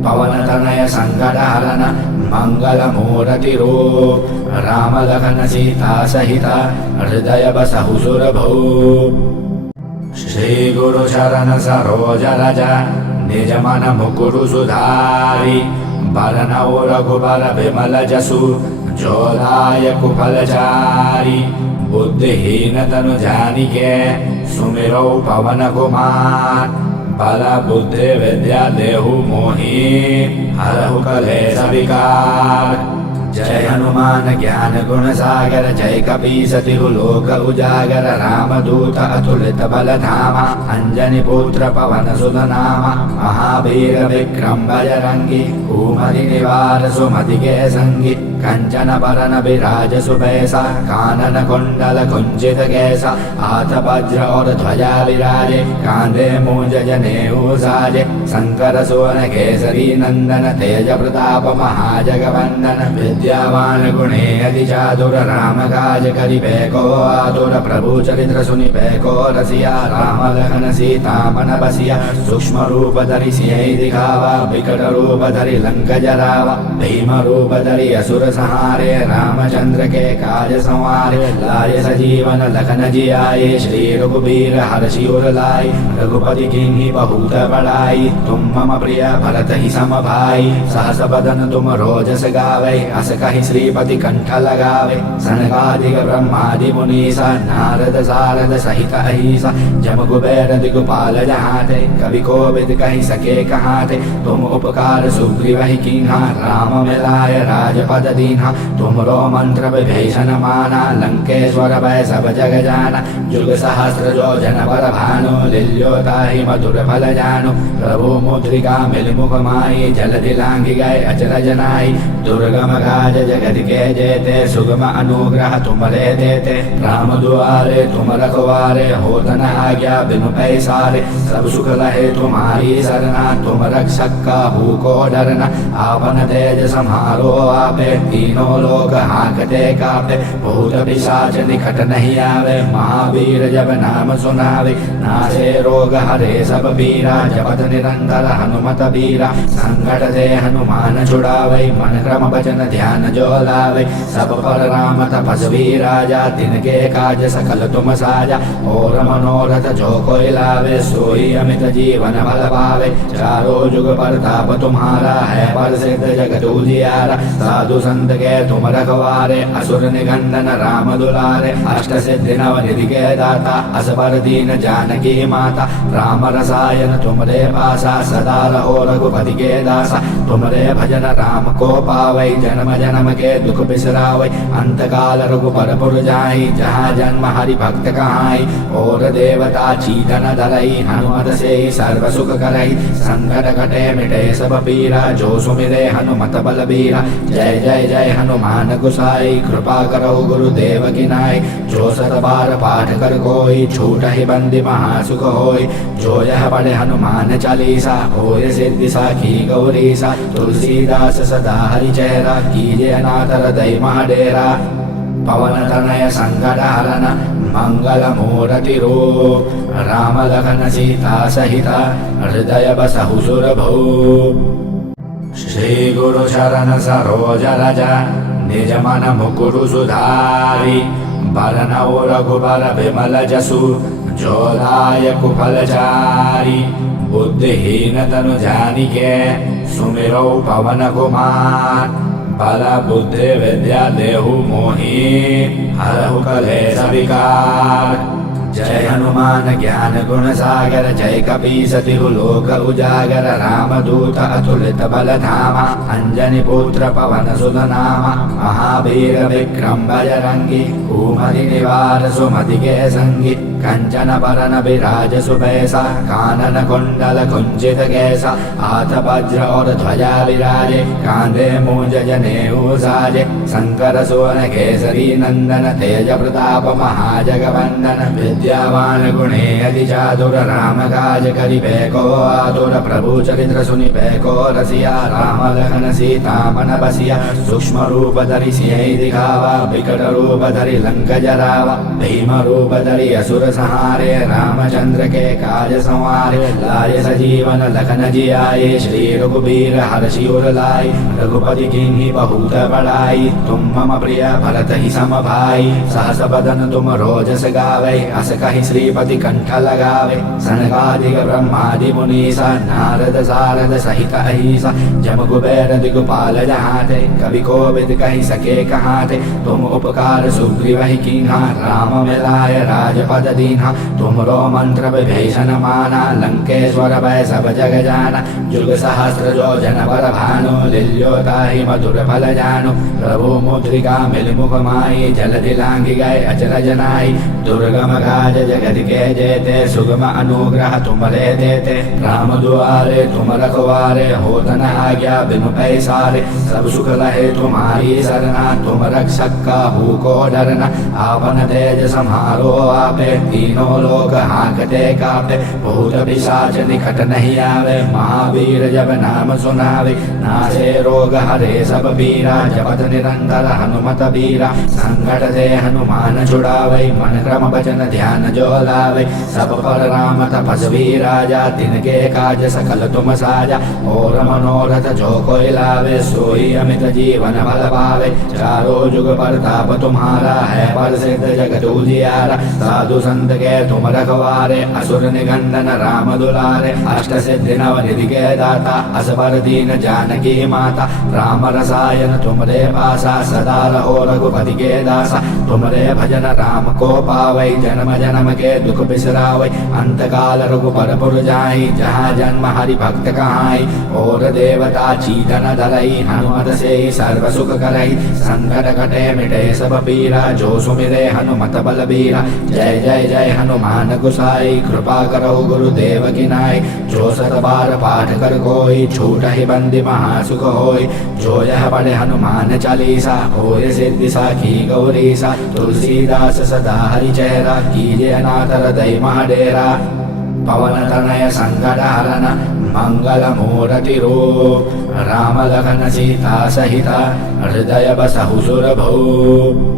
पवन तनय संकट हरन, मंगल मूर्ति रूप। राम लखन सीता सहिता, हृदय बसहु सुरभूप। श्री गुरु चरण सरोज रज, निज मन मुकुरु सुधारी। बरनउँ रघुबर बिमल जसु, जो दायक फल चारि। बुद्धिहीन तनु जानिके, सुमिरौ पवन कुमार। बल बुद्धि विद्या देहु मोहि, हरहु कलेश विकार। जय हनुमान ज्ञान गुण सागर, जय कपीस तिहु लोक उजागर। रामदूत अतुलित बल धामा, अंजनी पुत्र पवन सुत नामा। महावीर विक्रम बजरंगी, कुमति निवार सुमति के संगी। कंचन बरन विराज सुबैसा, कानन कुंडल कुंचित कैसा। हाथ वज्र और ध्वजा विराजे, कांधे मूंज जनेऊ साजे। शंकर सुवन केसरी नंदन, तेज प्रताप महाजगवंदन। विद्यावान गुणे अति चातुर, राम काज करिबे को आतुर। प्रभु चरित्र सुनिबे को रसिया, राम लखन सीता मन बसिया। सूक्ष्म रूप धरि सियहि दिखावा, विकट रूप धरि लंक जरावा। भीम रूप धरि असुर सहारे, रामचंद्र के काज संवारे। लाए सजीवन लखन जियाए, श्री रघुबीर हर्षि उर लाए। रघुपति कीन्ही बहुत बड़ाई, तुम मम प्रिय भरत ही सम भाई। सहस बदन तुम रोजस गावै, अस कहि श्रीपति कंठ लगावे। सनकादिक ब्रह्मादि मुनीसा, नारद सारद सहित अहिसा। जम कुबेर दिगपाल जहाते, कवि कोविद कहि सके कहाते। तुम उपकार सुग्रीव ही कीन्हा, राम मिलाय राजपद दीन्हा। तुमरो मंत्र विभीषण माना, लंकेश्वर भय सब जग जाना। जुग सहस्र जो जन पर भानु, लील्यो ताहि मधुर फल जानु। प्रभु मुद्रिका मिल मुख माई, जलधि लांघि गए अचरज नाई। दुर्गम काज जगत के जेते, सुगम अनुग्रह तुमरे देते। राम दुआरे तुम रखवारे, होत न आज्ञा बिनु पैसारे। सब सुख लहे तुम्हारी सरना, तुम रक्षक काहू को डरना। आपन तेज सम्हारो आपे, तीनों लोग हाँकते कापे। भूत पिशाच निकट नहीं आवे, महावीर जब नाम सुनावे। नासे रोग हरे सब पीरा, जपत निरंतर हनुमत बीरा। संकट से हनुमान छुड़ावे, मन क्रम वचन ध्यान जो लावे। सब पर राम तपस्वी राजा, तिनके काज सकल तुम साजा। और मनोरथ जो कोई लावे, सोई अमित जीवन फल पावे। चारों जुग परताप तुम्हारा है, प्रसिद्ध जगत उजियारा। साधु संत के तुम रखवारे, असुर निकंदन राम दुलारे। अष्ट सिद्धि नव निधि के दाता, असबर दीन जानकी माता। राम रसायन तुमरे पासा, सदा रहो रघुपति के दासा। तुमरे भजन राम को पावै, जन्म जन्म के दुख बिसरावै। अंत काल रघुबर पुर जाई, जहाँ जन्म हरि भक्त कहाई। और देवता चीतन धरई, हनुमत से सर्व सुख करई। संकट कटे मिटे सब पीरा, जो सुमिरे हनुमत बलबीरा। जय जय जय हनुमान गुसाई, कृपा करो गुरुदेव की नाई। जो सत बार पाठ कर कोई, छूट ही बंदी महासुख होय। जो यह पढ़े हनुमान चालीसा, होय सिद्धि साखी गौरीसा। तुलसीदास सदा हरि चेहरा, कीजे अनाथ हृदय महाडेरा। पवन तनय संकट हरन, मंगल मूर्ति रूप। राम लखन सीता सहिता, हृदय बसहु सुरभूप। श्री गुरु चरण सरोज रज, निज मन मुकुरु सुधारी। बरनउँ रघुबर बिमल जसु, जो दायक फल चारि। बुद्धि बुद्धिहीन तनु जानिके सुमिरौ पवन कुमार बल बुद्धि विद्या देहु मोहि हरहु कलेश विकार। जय हनुमान ज्ञान गुण सागर जय कपीस तिहु लोक उजागर रामदूत अतुलित बल धामा अंजनी पुत्र पवन सुत नामा महावीर विक्रम बजरंगी कुमति निवार सुमति के संगी कंचन बरन विराज सुबैसा कानन कुंडल कुंचित कैसा हाथ वज्र और ध्वजा विराजे कांधे मूंज जनेऊ साजे शंकर सुवन केसरी नंदन तेज प्रताप महाजगवंदन विद्यावान गुणे अति चातुर राम काज करिबे को आतुर प्रभु चरित्र सुनिबे को रसिया राम लखन सीता मन बसिया सूक्ष्म रूप धरि सियहि दिखावा विकट रूप धरि लंक जरावा भीम रूप धरि असुर सहारे रामचंद्र के काज संवारे लाय सजीवन लखन जियाए श्री रघुबीर हर्षि उर लाए रघुपति कीन्ही बहुत बड़ाई तुम मम प्रिय भरत ही सम भाई सहस बदन तुम रोजस गावे अस कहि श्रीपति कंठ लगावे सनकादिक ब्रह्मादि मुनीसा नारद सारद सहित अहिसा जम कुबेर दिगपाल जहाते कवि कोविद कहि सके कहाते तुम उपकार सुग्रीव ही कीन्हा राम मिलाय राजपद दीन्हा तुमरो मंत्र विभीषण माना लंकेश्वर भय सब जग जाना जुग सहस्र जो जन पर भानु लिल्योताहि मधुर फल जानु प्रभु मुद्रिका मिल मुख माई जलधि लांघि गए अचरज नाई दुर्गम काज जगत के जेते सुगम अनुग्रह तुमरे देते राम दुआरे तुम रखवारे होत न आज्ञा बिनु पैसारे सब सुख लहे तुम्हारी सरना तुम रक्षक काहू को डरना आपन तेज सम्हारो आपे तीनों लोग हाँकते कापे भूत पिशाच निकट नहीं आवे महावीर जब नाम सुनावे नासे रोग हरे सब पीरा जपत निरंतर हनुमत बीरा संकट से हनुमान छुड़ावे मन क्रम वचन ध्यान जो लावे सब पर राम तपस्वी राजा तिनके काज सकल तुम साजा और मनोरथ जो कोई लावे सोई अमित जीवन बल पावे चारों जुग प्रताप तुम्हारा है प्रसिद्ध जगत उजियारा साधु संत के तुम रखवारे असुर निगंदन राम दुलारे अष्ट सिद्धि नव निधि के दाता असबर दीन जानकी माता राम रसायन तुमरे पासा सदा रहो रघुपति के दासा तुमरे भजन राम को पावै जन्म जन्म के दुख बिसरावै अंत काल रघुपर पुर जाई जहाँ जन्म हरि भक्त कहाई और देवता चीतन धरई हनुमत से सर्व सुख करई संकट कटे मिटे सब पीरा जो सुमिरे हनुमत बलबीरा जय जय जय हनुमान गुसाई कृपा करो गुरुदेव की नाई जो सत बार पाठ कर कोई छूट ही बंदी महासुख होई जो यह पढ़े हनुमान चालीसा होय सिद्धि साखी गौरीसा तुलसीदास सदा हरि चेहरा कीजे अनाथ हृदय महाडेरा पवन तनय संकट हरन मंगल मूर्ति रूप राम लखन सीता सहिता हृदय बसहु सुरभूप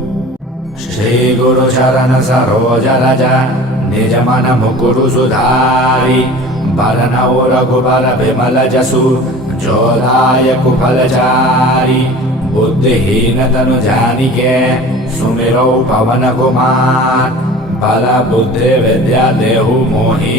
श्री गुरु चरण सरोज रज निज मन मुकुरु सुधारी बरनौ रघुबर विमल जसु जो दायक फलचारी बुद्धिहीन तनु जानिके सुमिरौ पवन कुमार बल बुद्धि विद्या देहु मोहि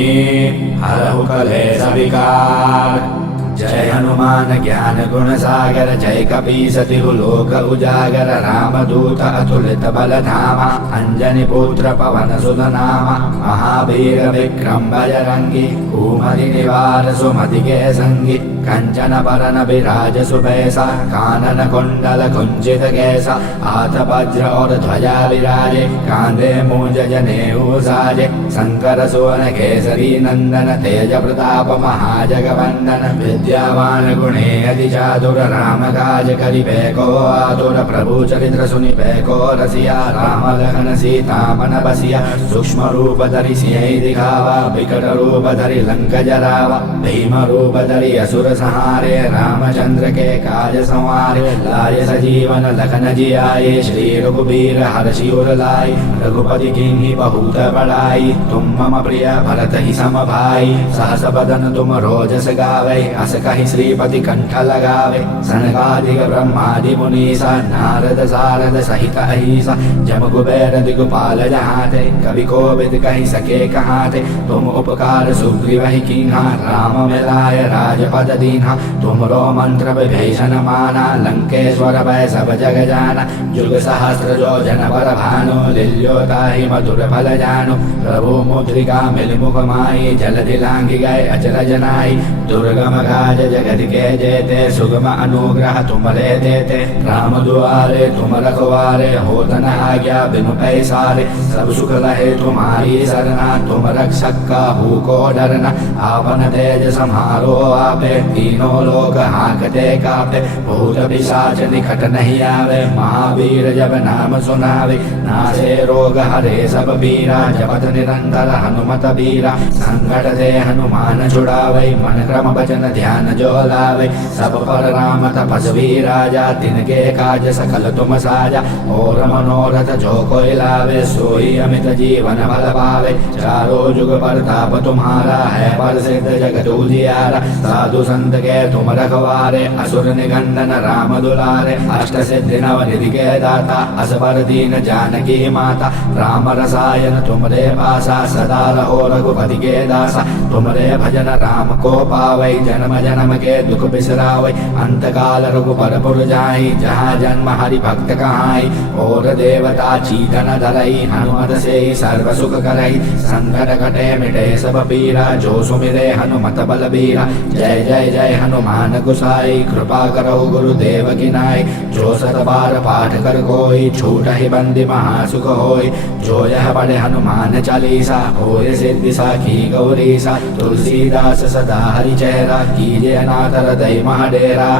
हरहु कलेश विकार। जय हनुमान ज्ञान गुण सागर जय कपीस तिहु लोक उजागर रामदूत अतुलित बल धामा अंजनी पुत्र पवन सुत नामा महावीर विक्रम बजरंगी कुमति निवार सुमति के संगी कंचन बरन विराज सुबैसा कानन कुंडल कुंचित कैसा हाथ वज्र और ध्वजा विराजे कांधे मूंज जनेऊ साजे शंकर सुवन केसरी नंदन तेज प्रताप महाजगवंदन विद्यावान गुणे अति चातुर राम काज करिबे को आतुर प्रभु चरित्र सुनिबे को रसिया राम लखन सीता मन बसिया सूक्ष्म रूप धरि सियहि दिखावा विकट रूप धरि लंक जरावा भीम रूप धरि असुर सहारे रामचंद्र के काज संवारे लाय सजीवन लखन जियाए श्री रघुबीर हर्षि उर लाए रघुपति कीन्ही बहुत बड़ाई तुम मम प्रिय भरत ही सम भाई सहस बदन तुम रोजस गावे अस अस कहि श्रीपति कंठ लगावे। सनकादिक ब्रह्मादि मुनीसा नारद सारद सहित अहिसा जम कुबेर दिगपाल जहाते कवि कोविद कहि सके कहाते। तुम उपकार सुग्रीव ही कीन्हा राम मिलाय राजपद दीन्हा। तुमरो मंत्र विभीषण माना लंकेश्वर भय सब जग जाना। जुग सहस्र जो जन पर भानु लिल्योताहि मधुर फल जानु। प्रभु मुद्रिका मिल मुख माई जलधि लांघि गए अचरज नाई। दुर्गम काज जगत के जेते सुगम अनुग्रह तुमरे देते। राम दुआरे तुम रखवारे होत न आज्ञा बिनु पैसारे। सब सुख लहे तुम्हारी सरना तुम रक्षक काहू को डरना। आपन तेज सम्हारो आपे तीनों लोग हाँकते कापे। भूत पिशाच निकट नहीं आवे महावीर जब नाम सुनावे। नासे रोग हरे सब पीरा जपत निरंतर हनुमत बीरा। संकट से हनुमान छुड़ावे मन क्रम वचन ध्यान जो लावे। सब पर राम तपस्वी राजा तिनके काज सकल तुम साजा। और मनोरथ जो कोई लावे सोई अमित जीवन फल पावे। चारों जुग प्रताप तुम्हारा है प्रसिद्ध जगत उजियारा। साधु संत के तुम रखवारे असुर निकंदन राम दुलारे। अष्ट सिद्धि नव निधि के दाता असबर दीन जानकी माता। राम रसायन तुमरे पासा सदा रहो रघुपति के दासा। तुमरे भजन राम को पावै जन्म जन्म के दुख बिसरावै। अंत काल रघुपर पुर जाई जहाँ जन्म हरि भक्त कहाई। और देवता चीतन धरई हनुमत से सर्व सुख करई। संकट कटे मिटे सब पीरा जो सुमिरे हनुमत बलबीरा। जय जय जय हनुमान गुसाई कृपा करो गुरुदेव की नाई। जो सत बार पाठ कर कोई छूट ही बंदी महासुख होई। जो यह पढ़े हनुमान चालीसा होय सिद्धि साखी गौरीसा। तुलसीदास सदा हरि चेहरा कीजे अनाथ हृदय महाडेरा।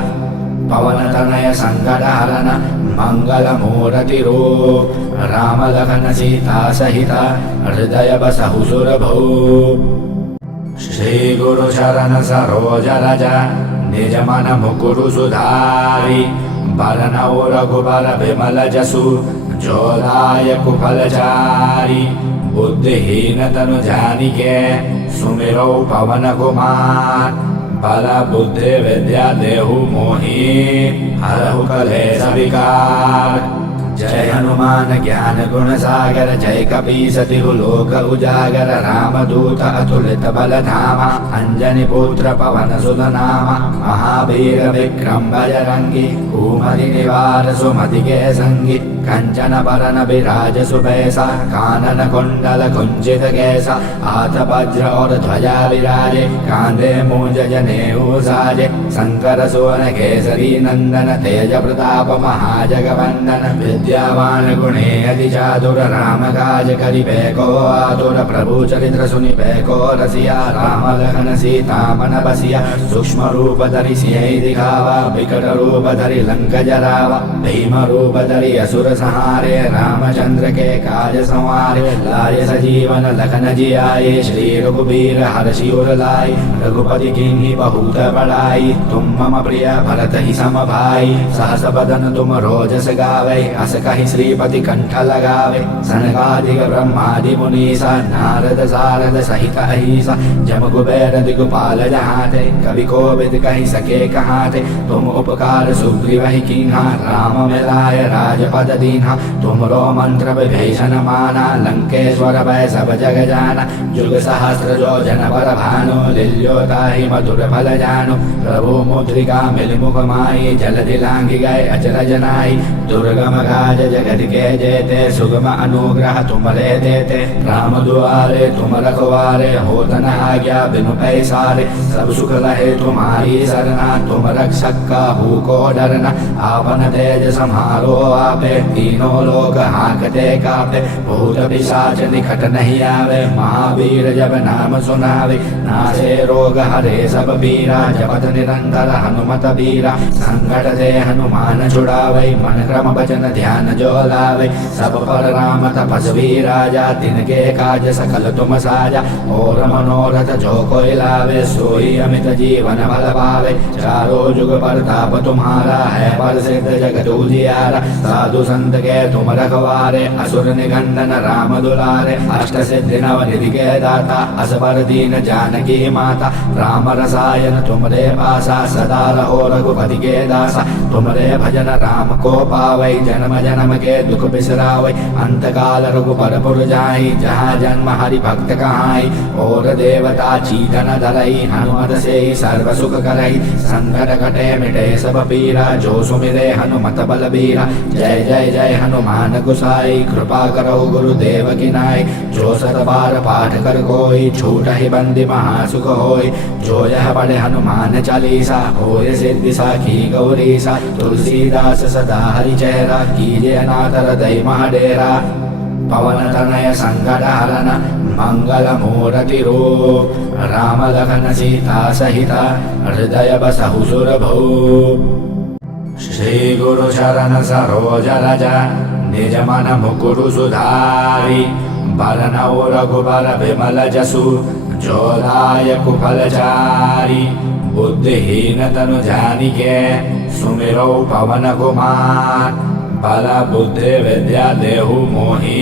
पवन तनय संकट हरन मंगल मूर्ति रूप। राम लखन सीता सहिता हृदय बसहु सुरभूप। श्री गुरु चरण सरोज रज निज मन मुकुरु सुधारी। बरनउ रघुबर विमल जसु जो दायक फल चारि। बुद्धिहीन तनु जानिके सुमिरौ पवन कुमार। बल बुद्धि विद्या देहु मोहि हरहु कलेश विकार। जय हनुमान ज्ञान गुण सागर जय कपीस तिहु लोक उजागर। राम दूत अतुलित बल धामा अंजनी पुत्र पवन सुत नामा। महावीर विक्रम बजरंगी कुमति निवार सुमति के संगी। कंचन बरन विराज सुबैसा कानन कुंडल कुंचित कैसा। हाथ वज्र और ध्वजा विराजे कांधे मूंज जनेऊ साजे। शंकर सुवन केसरी नंदन तेज प्रताप महाजगवंदन। विद्यावान गुणे अति चातुर राम काज करिबे को आतुर। प्रभु चरित्र सुनिबे को रसिया राम लखन सीता मन बसिया। सूक्ष्म रूप धरि सियहि दिखावा विकट रूप धरि लंक जरावा। भीम रूप धरि असुर सहारे रामचंद्र के काज संवारे। लाए सजीवन लखन जियाए श्री रघुबीर हर्षि उर लाए। रघुपति कीन्ही बहुत बड़ाई तुम मम प्रिय भरत ही सम भाई। सहस बदन तुम रोजस गावे अस कहि श्रीपति कंठ लगावे। सनकादिक ब्रह्मादि मुनीसा नारद सारद सहित अहिसा जम कुबेर दिगपाल जहाते कवि कोविद कहि सके कहाते। तुम उपकार सुग्रीव ही कीन्हा राम मिलाय राजपद दीन्हा। तुमरो मंत्र विभीषण माना लंकेश्वर भय सब जग जाना। जुग सहस्र जो जन पर भानु लिल्योताहि मधुर फल जानु। प्रभु मुद्रिका मिल मुख माई जलधि लांघि गए अचरज नाई। दुर्गम काज जगत के जेते सुगम अनुग्रह तुमरे देते। राम दुआरे तुम रखवारे होत न आज्ञा बिनु पैसारे। सब सुख लहे तुम्हारी सरना तुम रक्षक काहू को डरना। आपन तेज सम्हारो आपे तीनों लोग हाँकते कापे। भूत पिशाच निकट नहीं आवे महावीर जब नाम सुनावे। नासे रोग हरे सब पीरा जपत निरंतर हनुमत बीरा। संकट से हनुमान छुड़ावे मन क्रम वचन ध्यान जो लावे। सब पर राम तपस्वी राजा तिनके काज सकल तुम साजा। और मनोरथ जो कोई लावे सोई अमित जीवन फल पावे। चारों जुग प्रताप तुम्हारा है प्रसिद्ध जगत उजियारा। साधु संत संत के तुम रखवारे असुर निकंदन राम दुलारे अष्ट सिद्धि नव निधि के दाता असबर दीन जानकी माता राम रसायन तुमरे पासा सदा रहो रघुपति के दासा तुमरे भजन राम को पावै जन्म जन्म के दुख बिसरावै अंत काल रघुपर पुर जाई जहाँ जन्म हरि भक्त कहाई और देवता चीतन धरई हनुमत से सर्व सुख करई संकट कटे मिटे सब पीरा जो सुमिरे हनुमत बलबीरा जय जय जय हनुमान गुसाई कृपा करो गुरुदेव की नाई जो सत बार पाठ कर कोई छूट ही बंदी महासुख होई जो यह पढ़े हनुमान चालीसा होय सिद्धि साखी गौरीसा तुलसीदास सदा हरि चेहरा कीजे अनाथ हृदय महाडेरा पवन तनय संकट हरन मंगल मूर्ति रूप राम लखन सीता सहिता हृदय बसहु सुरभू श्री गुरु शरण सरोज रज निज मन मुकुरु सुधारी बरनौ रघुबर विमल जसु जोदायक फलचारी बुद्धिहीन तनु जानिके सुमिरौ पवन कुमार बल बुद्धि विद्या देहु मोहि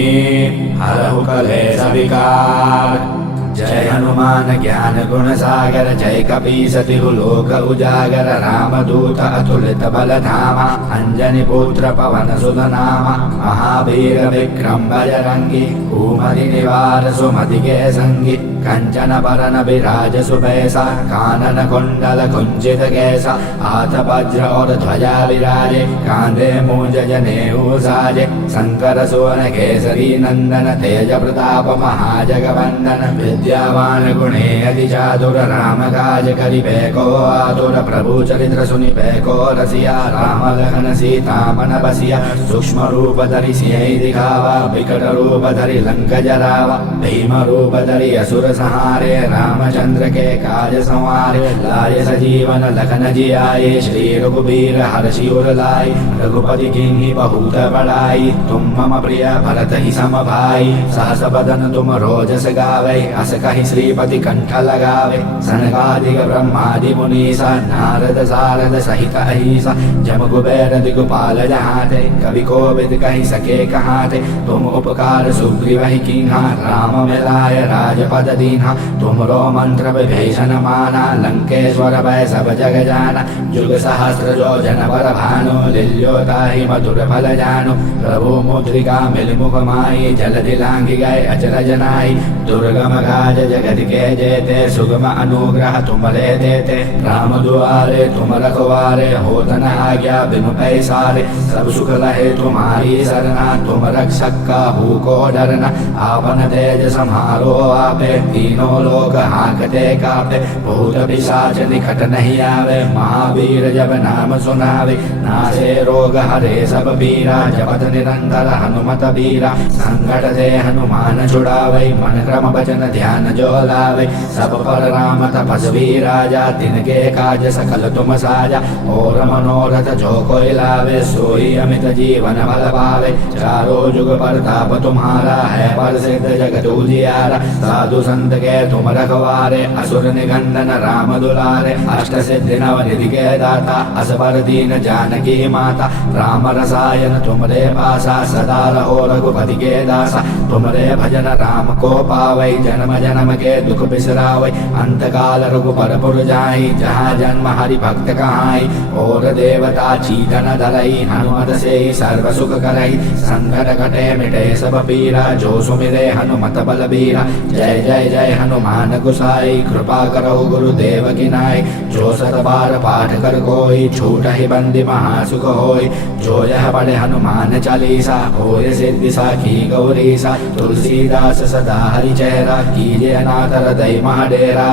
हरहु कलेश विकार जय हनुमान ज्ञान गुण सागर जय कपीस तिहु लोक उजागर रामदूत अतुलित बल धामा अंजनी पुत्र पवन सुत नामा महावीर विक्रम बजरंगी कुमति निवार सुमति के संगी कंचन बरन विराज सुबैसा कानन कुंडल कुंचित कैसा हाथ वज्र और ध्वजा विराजे कांधे मूंज जनेऊ साजे शंकर सुवन केसरी नंदन तेज प्रताप महाजगवंदन विद्यावान गुणे अति चातुर राम काज करिबे को आतुर प्रभु चरित्र सुनिबे को रसिया राम लखन सीता मन बसिया सूक्ष्म रूप धरि सियहि दिखावा विकट रूप धरि लंक जरावा भीम रूप धरि असुर सहारे रामचंद्र के काज संवारे लाए सजीवन लखन जियाए श्री रघुबीर हर्षि उर लाए रघुपति किन्हीं बहुत बड़ाई तुम मम प्रिय भरत ही सम भाई सहस बदन तुम रोजस गावे अस कहि श्रीपति कंठ लगावे सनकादिक ब्रह्मादि मुनीसा नारद सारद सहित अहिसा जम कुबेर दिगपाल जहाते कवि कोविद कहि सके कहाते तुम उपकार सुग्रीव ही कीन्हा राम मिलाय राजपद दीन्हा तुमरो मंत्र विभीषण माना लंकेश्वर भय सब जग जाना जुग सहस्र जो जन पर भानु लिल्योताहि मधुर फल जानु प्रभु मुद्रिका मिल मुख माई जलधि लांघि गए अचरज नाई दुर्गम काज जगत के जेते सुगम अनुग्रह तुमरे देते राम दुआरे तुम रखवारे होत न आज्ञा बिनु पैसारे सब सुख लहे तुम्हारी सरना तुम रक्षक काहू को डरना आपन तेज सम्हारो आपे तीनों लोग हाँकते कापे भूत पिशाच निकट नहीं आवे महावीर जब नाम सुनावे नासे रोग हरे सब पीरा जपत निरंतर हनुमत बीरा संकट से हनुमान छुड़ावे मन क्रम वचन ध्यान जो लावे सब पर राम तपस्वी राजा तिनके काज सकल तुम साजा और मनोरथ जो कोई लावे सोई अमित जीवन बल पावे चारों जुग प्रताप तुम्हारा है प्रसिद्ध जगत उजियारा साधु संत के तुम रखवारे असुर निकंदन राम दुलारे अष्ट सिद्धि नव निधि के दाता असबर दीन जानकी माता राम रसायन तुमरे पासा सदा रहो रघुपति के दासा तुमरे भजन राम को पावै जन्म जन्म के दुख बिसरावै अंत काल रघुपर पुर जाई जहाँ जन्म हरि भक्त कहाई और देवता चीतन धरई हनुमत से सर्व सुख करई संकट कटे मिटे सब पीरा जो सुमिरे हनुमत बलबीरा जय जय जय हनुमान गुसाई कृपा करो गुरुदेव की नाई जो सत बार पाठ कर कोई छूट ही बंदी महासुख होई जो यह पढ़े हनुमान चालीसा होय सिद्धि साखी गौरीसा तुलसीदास सदा हरि चेहरा कीजे अनाथ हृदय महाडेरा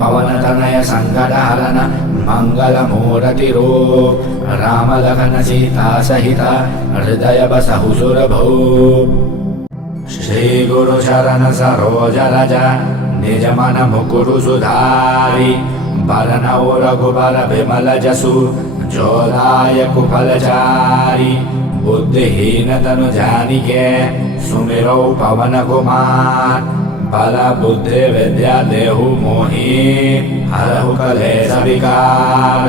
पवन तनय संकट हरन मंगल मूर्ति रूप राम लखन सीता सहिता हृदय बसहु सुरभू श्री गुरु शरण सरोज रज निज मन मुकुरु सुधारी बरनौ रघुबर विमल जसु जोदायक फलचारी बुद्धिहीन तनु जानिके सुमिरौ पवन कुमार बल बुद्धि विद्या देहु मोहि हरहु कलेश विकार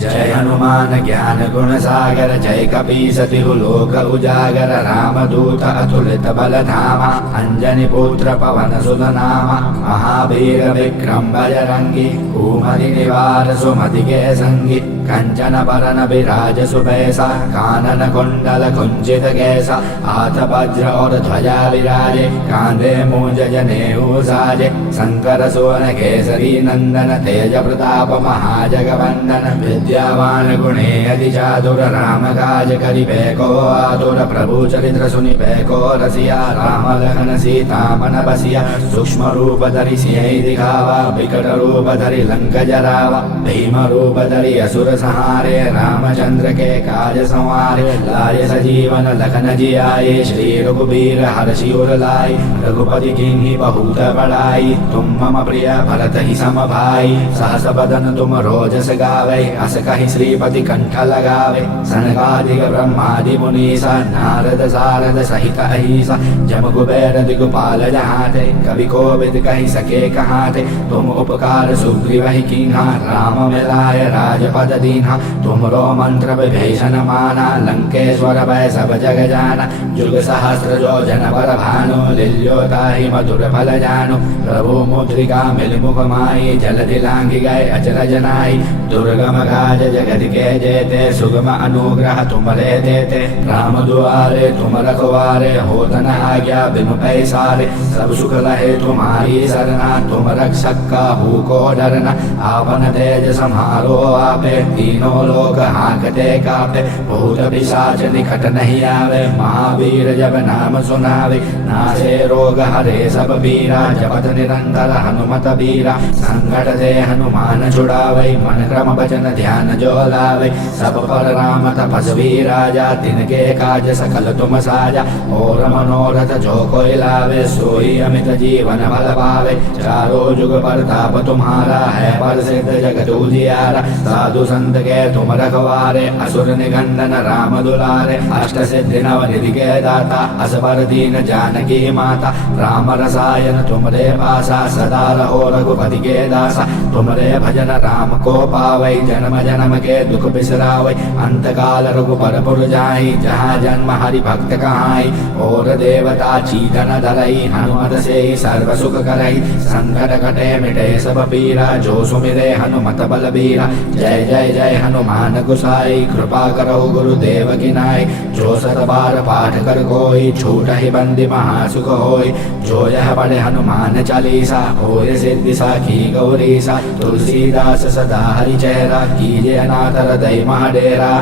जय हनुमान ज्ञान गुण सागर जय कपीस तिहु लोक उजागर रामदूत अतुलित बल धामा अंजनी पुत्र पवन सुत नामा महावीर विक्रम बजरंगी कुमति निवार सुमति के संगी कंचन बरन विराज सुबैसा कानन कुंडल कुंचित कैसा हाथ वज्र और ध्वजा विराजे कांधे मूंज जनेऊ साजे शंकर सुवन केसरी नंदन तेज प्रताप महाजगवंदन विद्यावान गुणे अति चातुर राम काज करिबे को आतुर प्रभु चरित्र सुनिबे को रसिया राम लखन सीता मन बसिया सूक्ष्म रूप धरि सियहि दिखावा विकट रूप धरि लंक जरावा भीम रूप धरि असुर सहारे रामचंद्र के काज संवारे लाए सजीवन लखन जियाए श्री रघुबीर हर्षि उर लाए रघुपति कीन्ही बहुत बड़ाई तुम मम प्रिय भरत ही सम भाई सहस बदन तुम रोजस गावे अस कहि श्रीपति कंठ लगावे सनकादिक ब्रह्मादि मुनीसा नारद सारद सहित अहिसा जम कुबेर दिगपाल जहाते कवि कोविद कहि सके कहाते तुम उपकार सुग्रीव ही कीन्हा राम मिलाय राजपद दीन्हा तुमरो मंत्र विभीषण माना लंकेश्वर भय सब जग जाना जुग सहस्र जो जन पर भानु लील्योताहि मधुर फल जानु प्रभु मुद्रिका मिल मुख माई जलधि लांघि गए अचरज नाई दुर्गम काज जगत के जेते सुगम अनुग्रह तुमरे देते राम दुआरे तुम रखवारे होत न आज्ञा बिनु पैसारे सब सुख लहे तुम्हारी सरना तुम रक्षक काहू को डरना आपन तेज सम्हारो आपे तीनों लोग हाँकते कापे भूत पिशाच निकट नहीं आवे महावीर जब नाम सुनावे नासे रोग हरे सब पीरा जपत निरंतर हनुमत बीरा संकट दे हनुमान छुड़ावे मन क्रम वचन ध्यान जो लावे सब पर राम तपस्वी राजा तिनके काज सकल तुम साजा और मनोरथ जो कोई लावे सोई अमित जीवन बल पावे चारों जुग प्रताप तुम्हारा है प्रसिद्ध जगत उजियारा साधु संत के तुम रखवारे असुर निगंदन राम दुलारे अष्ट सिद्धि नव निधि के दाता असबर दीन जानकी माता राम रसायन तुमरे पासा सदा रहो रघुपति के दासा तुमरे भजन राम को पावै जन्म जन्म के दुख बिसरावै अंत काल रघुपर पुर जाई जहाँ जन्म हरि भक्त कहाई और देवता चीतन धरई हनुमत से सर्व सुख करई संकट कटे मिटे सब पीरा जो सुमिरे हनुमत बलबीरा जय जय जय हनुमान गुसाई कृपा करो गुरुदेव की नाई जो सत बार पाठ कर कोई छूट ही बंदी महासुख होई जो यह पढ़े हनुमान चालीसा होय सिद्धि साखी गौरीसा तुलसीदास सदा हरि चेहरा कीजे अनाथ हृदय महाडेरा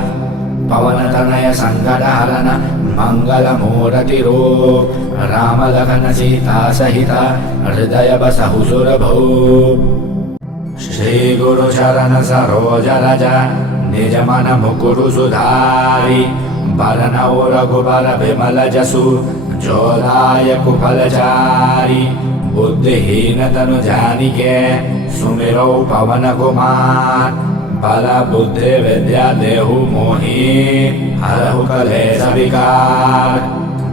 पवन तनय संकट हरन मंगल मूर्ति रूप राम लखन सीता सहिता हृदय बसहु सुरभूप श्री गुरु चरण सरोज रज निज मन मुकुरु सुधारी बरनौ रघुबर विमल जसु जो दायक फल चारि बुद्धिहीन तनु जानिके सुमिरौ पवन कुमार बल बुद्धि विद्या देहु मोहि हरहु कलेश विकार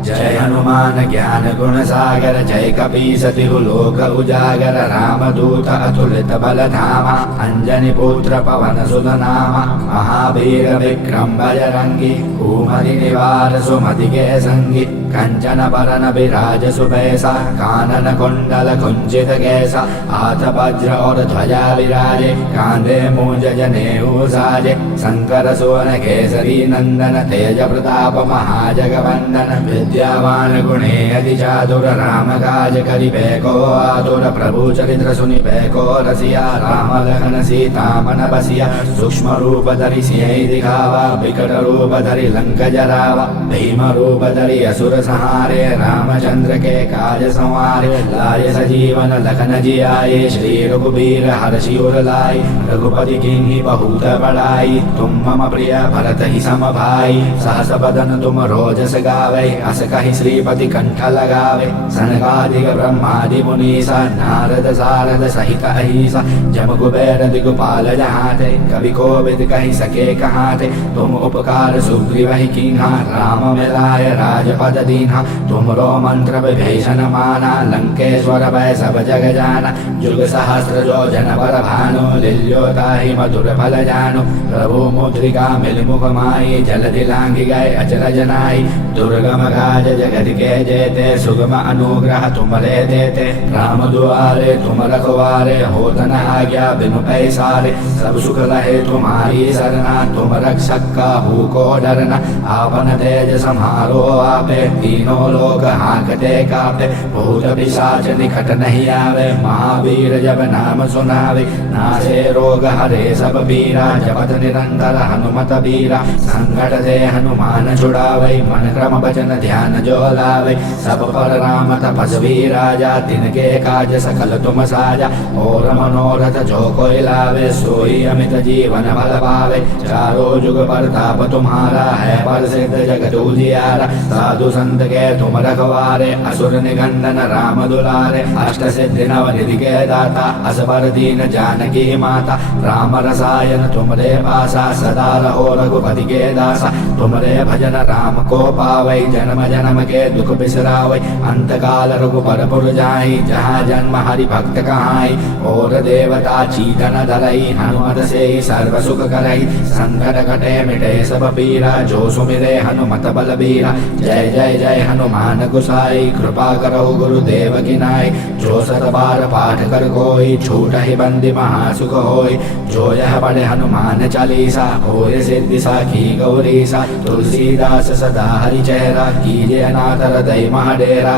जय हनुमान ज्ञान गुण सागर जय कपीस तिहु लोक उजागर रामदूत अतुलित बल धामा अंजनी पुत्र पवन सुत नामा महावीर विक्रम बजरंगी कुमति निवार सुमति के संगी कंचन बरन विराज सुबैसा कानन कुंडल कुंचित कैसा हाथ वज्र और ध्वजा विराजे कांधे मूंज जनेऊ साजे शंकर सुवन केसरी नंदन तेज प्रताप महाजगवंदन विद्यावान गुणे अति चातुर राम काज करिबे को आतुर प्रभु चरित्र सुनिबे को रसिया राम लखन सीता मन बसिया सूक्ष्म रूप धरि सियहि दिखावा विकट रूप धरि लंक जरावा भीम रूप धरि असुर सहारे रामचंद्र के काज संवारे लाए सजीवन लखन जियाए श्री रघुबीर हर्षि उर लाए रघुपति कीन्ही बहुत बड़ाई तुम मम प्रिय भरत ही सम भाई सहस बदन तुम रोजस गावे अस अस कहि श्रीपति कंठ लगावे। सनकादिक ब्रह्मादि मुनीसा नारद सारद सहित अहिसा जम कुबेर दिगपाल जहाते कवि कोविद कहि सके कहाते। तुम उपकार सुग्रीव ही कीन्हा राम मिलाय राजपद दीन्हा। तुमरो मंत्र विभीषण माना लंकेश्वर भय सब जग जाना। जुग सहस्र जो जन पर भानु लिल्योताहि मधुर फल जानु। प्रभु मुद्रिका मिल मुख माई जलधि लांघि गए अचरज नाई। दुर्गम काज जगत के जेते सुगम अनुग्रह तुमरे देते। राम दुआरे तुम रखवारे होत न आज्ञा बिनु पैसारे। सब सुख लहे तुम्हारी सरना तुम रक्षक काहू को डरना। आपन तेज सम्हारो आपे तीनों लोग हाँकते कापे। भूत पिशाच निकट नहीं आवे महावीर जब नाम सुनावे। नासे रोग हरे सब पीरा जपत निरंतर हनुमत बीरा। संकट दे हनुमान छुड़ावे मन क्रम वचन ध्यान जो लावे। सब पर राम तपस्वी राजा तिनके काज सकल तुम साजा। और मनोरथ जो कोई लावे सोई अमित जीवन बल पावे। चारों जुग प्रताप तुम्हारा है प्रसिद्ध जगत उजियारा। साधु संत के तुम रखवारे असुर निकंदन राम दुलारे। अष्ट सिद्धि नव निधि के दाता असबर दीन जानकी माता। राम रसायन तुमरे पासा सदा रहो रघुपति के दासा। तुमरे भजन राम को पावै जन्म जन्म के दुख बिसरावै। अंत काल रघुपर पुर जाई जहाँ जन्म हरि भक्त कहाई। और देवता चीतन धरई हनुमत से सर्व सुख करई। संकट कटे मिटे सब पीरा जो सुमिरे हनुमत बलबीरा। जय जय जय हनुमान गुसाई कृपा करो गुरुदेव की नाई। जो सत बार पाठ कर कोई छूट ही बंदी महासुख होई। जो यह पढ़े हनुमान चालीसा होय सिद्धि साखी गौरीसा। तुलसीदास सदा हरि चेहरा कीजे अनाथ हृदय महाडेरा।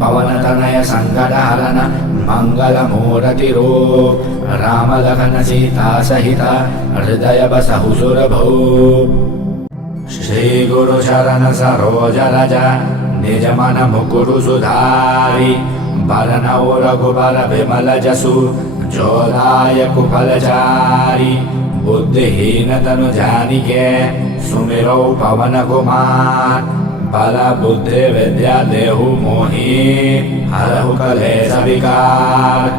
पवन तनय संकट हरन मंगल मूर्ति रूप। राम लखन सीता सहिता हृदय बसहु सुरभूप। श्री गुरु शरण सरोज रज निज मन मुकुरु सुधारी। बरनउँ रघुबर विमल जसु जो दायक फल चारि। बुद्धिहीन तनु जानिके सुमिरौ पवन कुमार। बल बुद्धि विद्या देहु मोहि हरहु कलेश विकार।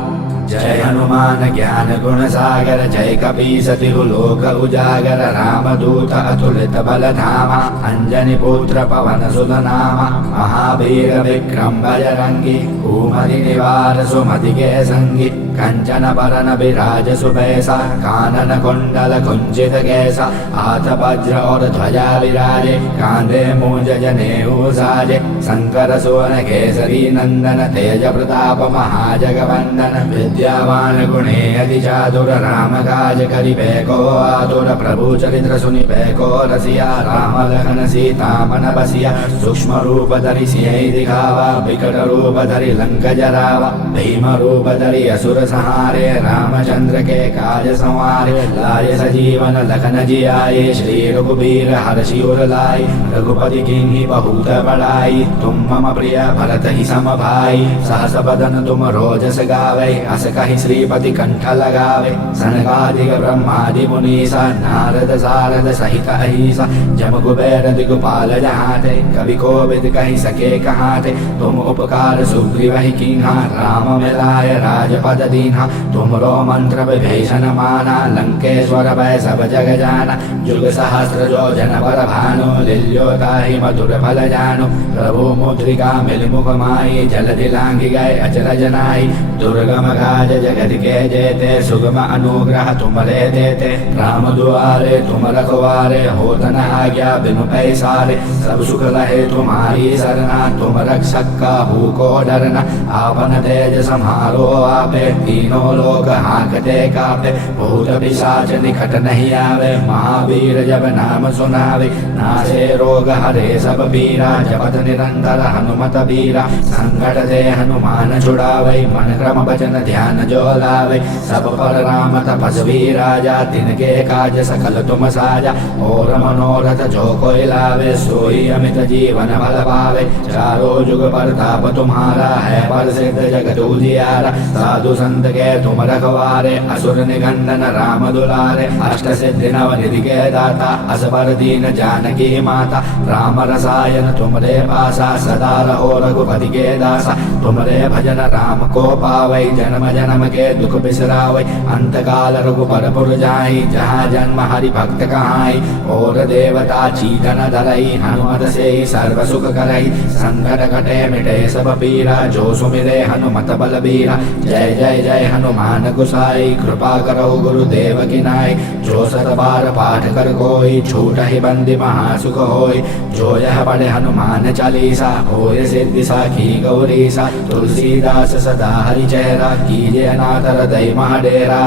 जय हनुमान ज्ञान गुण सागर जय कपीस तिहु लोक उजागर। राम दूत अतुलित बल धामा अंजनी पुत्र पवन सुत नामा। महावीर विक्रम बजरंगी कुमति निवार सुमति के संगी। कंचन बरन विराज सुबैसा कानन कुंडल कुंचित कैसा। हाथ वज्र और ध्वजा विराजे कांधे मूंज जनेऊ साजे। शंकर सुवन केसरी नंदन तेज प्रताप महाजगवंदन। विद्यावान गुणे अति चातुर राम काज करिबे को आतुर। प्रभु चरित्र सुनिबे को रसिया राम लखन सीता मन बसिया। सूक्ष्म रूप धरि सियहि दिखावा विकट रूप धरि लंक जरावा। भीम रूप धरि असुर सहारे रामचंद्र के काज संवारे। लाए सजीवन लखन जियाए श्री रघुबीर हर्षि उर लाए। रघुपति कीन्ही बहुत बड़ाई तुम मम प्रिय भरत ही सम भाई। सहस बदन तुम रोजस गावे अस कहि श्रीपति कंठ लगावे। सनकादिक ब्रह्मादि मुनीसा नारद सारद सहित अहिसा जम कुबेर दिगपाल जहाते कवि कोविद कहि सके कहाते। तुम उपकार सुग्रीव ही कीन्हा राम मिलाय राजपद दीन्हा। तुमरो मंत्र विभीषण माना लंकेश्वर भय सब जग जाना। जुग सहस्र जो जन पर भानु लिल्योताहि मधुर फल जानु। प्रभु मुद्रिका मिल मुख माई जलधि लांघि गए अचरज नाई। दुर्गम काज जगत के जेते सुगम अनुग्रह तुमरे देते। राम दुआरे तुम रखवारे होत न आज्ञा बिनु पैसारे। सब सुख लहे तुम्हारी सरना तुम रक्षक काहू को डरना। आपन तेज सम्हारो आपे तीनों लोग हाँकते कापे। भूत पिशाच निकट नहीं आवे महावीर जब नाम सुनावे। नासे रोग हरे सब पीरा जपत निरंतर हनुमत बीरा। संकट दे हनुमान छुड़ावे मन क्रम वचन ध्यान ध्यान जो लावे। सब पर राम तपस्वी राजा, तिनके काज सकल तुम साजा। और मनोरथ जो कोई लावे, सोई अमित जीवन बल पावे। चारों जुग प्रताप तुम्हारा, है प्रसिद्ध जगत उजियारा। साधु संत के तुम रखवारे, असुर निकंदन राम दुलारे। अष्ट सिद्धि नव निधि के दाता, असबर दीन जानकी माता। राम रसायन तुमरे पासा, सदा रहो रघुपति के दासा। तुमरे भजन राम को पावै, जन्म जन्म के दुख बिसरावै। अंत काल रघुपर पुर जाई, जहाँ जन्म हरि भक्त कहाई। और देवता चीतन धरई, हनुमत से सर्व सुख करई। संकट कटे मिटे सब पीरा, जो सुमिरे हनुमत बलबीरा। जय जय जय हनुमान गुसाई, कृपा करो गुरुदेव की नाई। जो सत बार पाठ कर कोई, छूट ही बंदी महासुख होय। जो यह पढ़े हनुमान चालीसा, होय सिद्धि साखी गौरीसा। तुलसीदास सदा हरि चेहरा, कीजे अनाथ हृदय महाडेरा।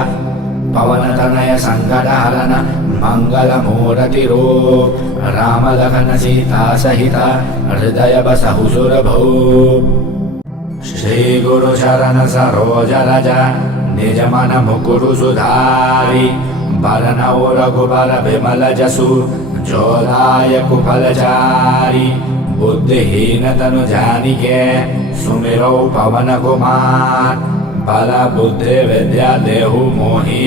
पवन तनय संकट हरन, मंगल मूर्ति रूप। राम लखन सीता सहिता, हृदय बसहु सुरभूप। श्री गुरु चरण सरोज रज, निज मन मुकुरु सुधारी। बरनउँ रघुबर बिमल जसु, जो दायक फलचारी। बुद्धिहीन तनु जानिके, सुमिरौ पवन कुमार। बल बुद्धि विद्या देहु मोहि,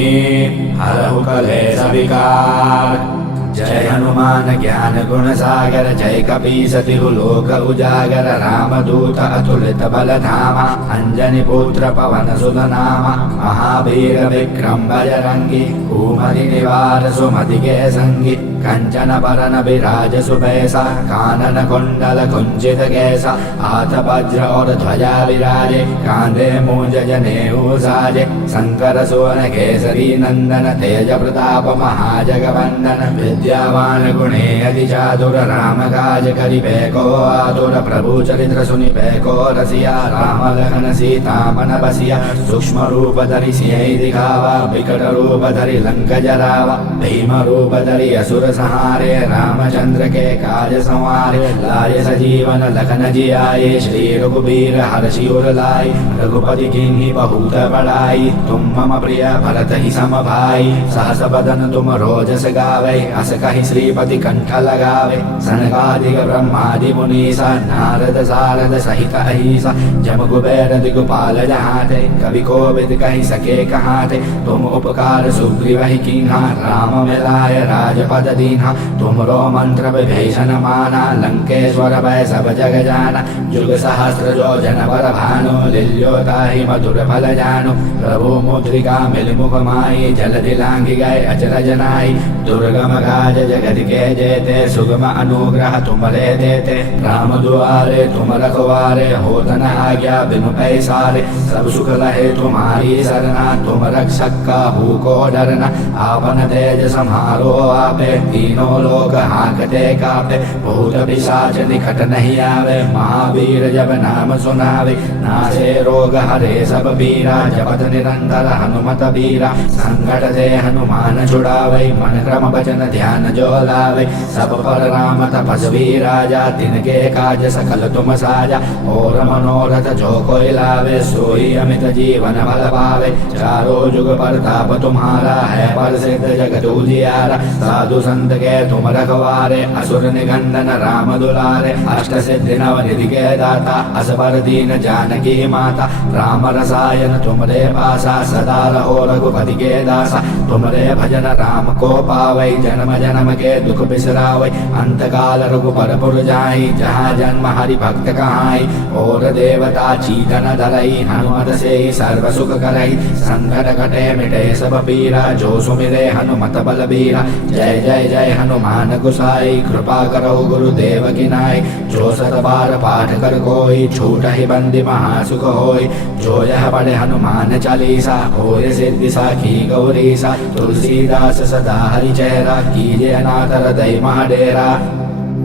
हरहु कलेश विकार। जय हनुमान ज्ञान गुण सागर, जय कपीस तिहु लोक उजागर। रामदूत अतुलित बल धामा, अंजनी पुत्र पवन सुत नामा। महावीर विक्रम बजरंगी, कुमति निवार सुमति के संगी। कंचन बरन विराज सुबैसा, कानन कुंडल कुंचित कैसा। हाथ वज्र और ध्वजा विराजे, कांधे मूंज जनेऊ साजे। शंकर सुवन केसरी नंदन, तेज प्रताप महाजगवंदन। विद्यावान गुणे अति चातुर, राम काज करिबे को आतुर। प्रभु चरित्र सुनिबे को रसिया, राम लखन सीता मन बसिया। सूक्ष्म रूप धरि सियहि दिखावा, विकट रूप धरि लंक जरावा। भीम रूप धरि असुर सहारे, रामचंद्र के काज संवारे। लाए सजीवन लखन जियाए, श्री रघुबीर हर्षि उर लाए। रघुपति कीन्ही बहुत बड़ाई, तुम मम प्रिय भरत ही सम भाई। सहस बदन तुम रोजस गावे, अस कहि श्रीपति कंठ लगावे। सनकादिक ब्रह्मादि मुनीसा, नारद सारद सहित अहिसा। जम कुबेर दिगपाल जहाते, कवि कोविद कहि सके कहाते। तुम उपकार सुग्रीव ही कीन्हा, राम मिलाय राजपद दीन्हा। तुमरो मंत्र विभीषण माना, लंकेश्वर भय सब जग जाना। जुग सहस्र जो जन पर भानु, लील्यो ताहि मधुर फल जानु। प्रभु मुद्रिका मिल मुख माई, जलधि लांघि गए अचरज नाई। दुर्गम काज जगत के जेते, सुगम अनुग्रह तुमरे देते। राम दुआरे तुम रखवारे, होत न आज्ञा बिनु पैसारे। सब सुख लहे तुम्हारी सरना, तुम रक्षक काहू को डरना। आपन तेज सम्हारो आपे, तीनों लोक हांकते कापे। भूत पिशाच निकट नहीं आवे, महावीर जब नाम सुनावे। नासे रोग हरे सब पीरा, जपत निरंतर हनुमत बीरा। संकट से हनुमान छुड़ावे, मन क्रम वचन ध्यान जो लावे। सब पर राम तपस्वी राजा, तिनके काज सकल तुम साजा। और मनोरथ जो कोई लावे, सोई अमित जीवन बल पावे। चारों जुग प्रताप तुम्हारा, है प्रसिद्ध जगत उजियारा। साधु संत के तुम रखवारे, असुर निकंदन राम दुलारे। अष्ट सिद्धि नव निधि के दाता, असबर दीन जानकी माता। राम रसायन तुमरे पासा, सदा रहो रघुपति के दासा। तुमरे भजन राम को पावै, जन्म जन्म के दुख बिसरावै। अंत काल रघुपर पुर जाई, जहाँ जन्म हरि भक्त कहाई। और देवता चीतन धरई, हनुमत से सर्व सुख करई। संकट कटे मिटे सब पीरा, जो सुमिरे हनुमत बलबीरा। जय जय जय हनुमान गुसाई, कृपा करो गुरुदेव की नाई। जो सत बार पाठ कर कोई, छूट ही बंदी महासुख होय। जो यह पढ़े हनुमान चालीसा, होय सिद्धि साखी गौरीसा। तुलसीदास सदा हरि चेहरा, कीजे अनाथ हृदय महाडेरा।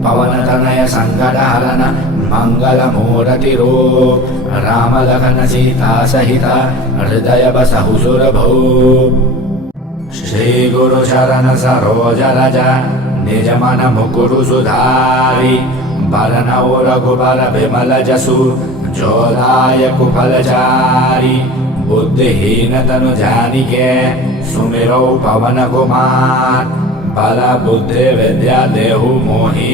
पवन तनय संकट हरन, मंगल मूर्ति रूप। राम लखन सीता सहिता, हृदय बसहु सुरभूप। श्री गुरु चरण सरोज रज, निज मन मुकुरु सुधारी। बरनउँ रघुबर बिमल जसु, जोदाय कुफलचारी बुद्धिहीन तनु जानिके सुमिरो पवन कुमार बल बुद्धि विद्या देहु मोहि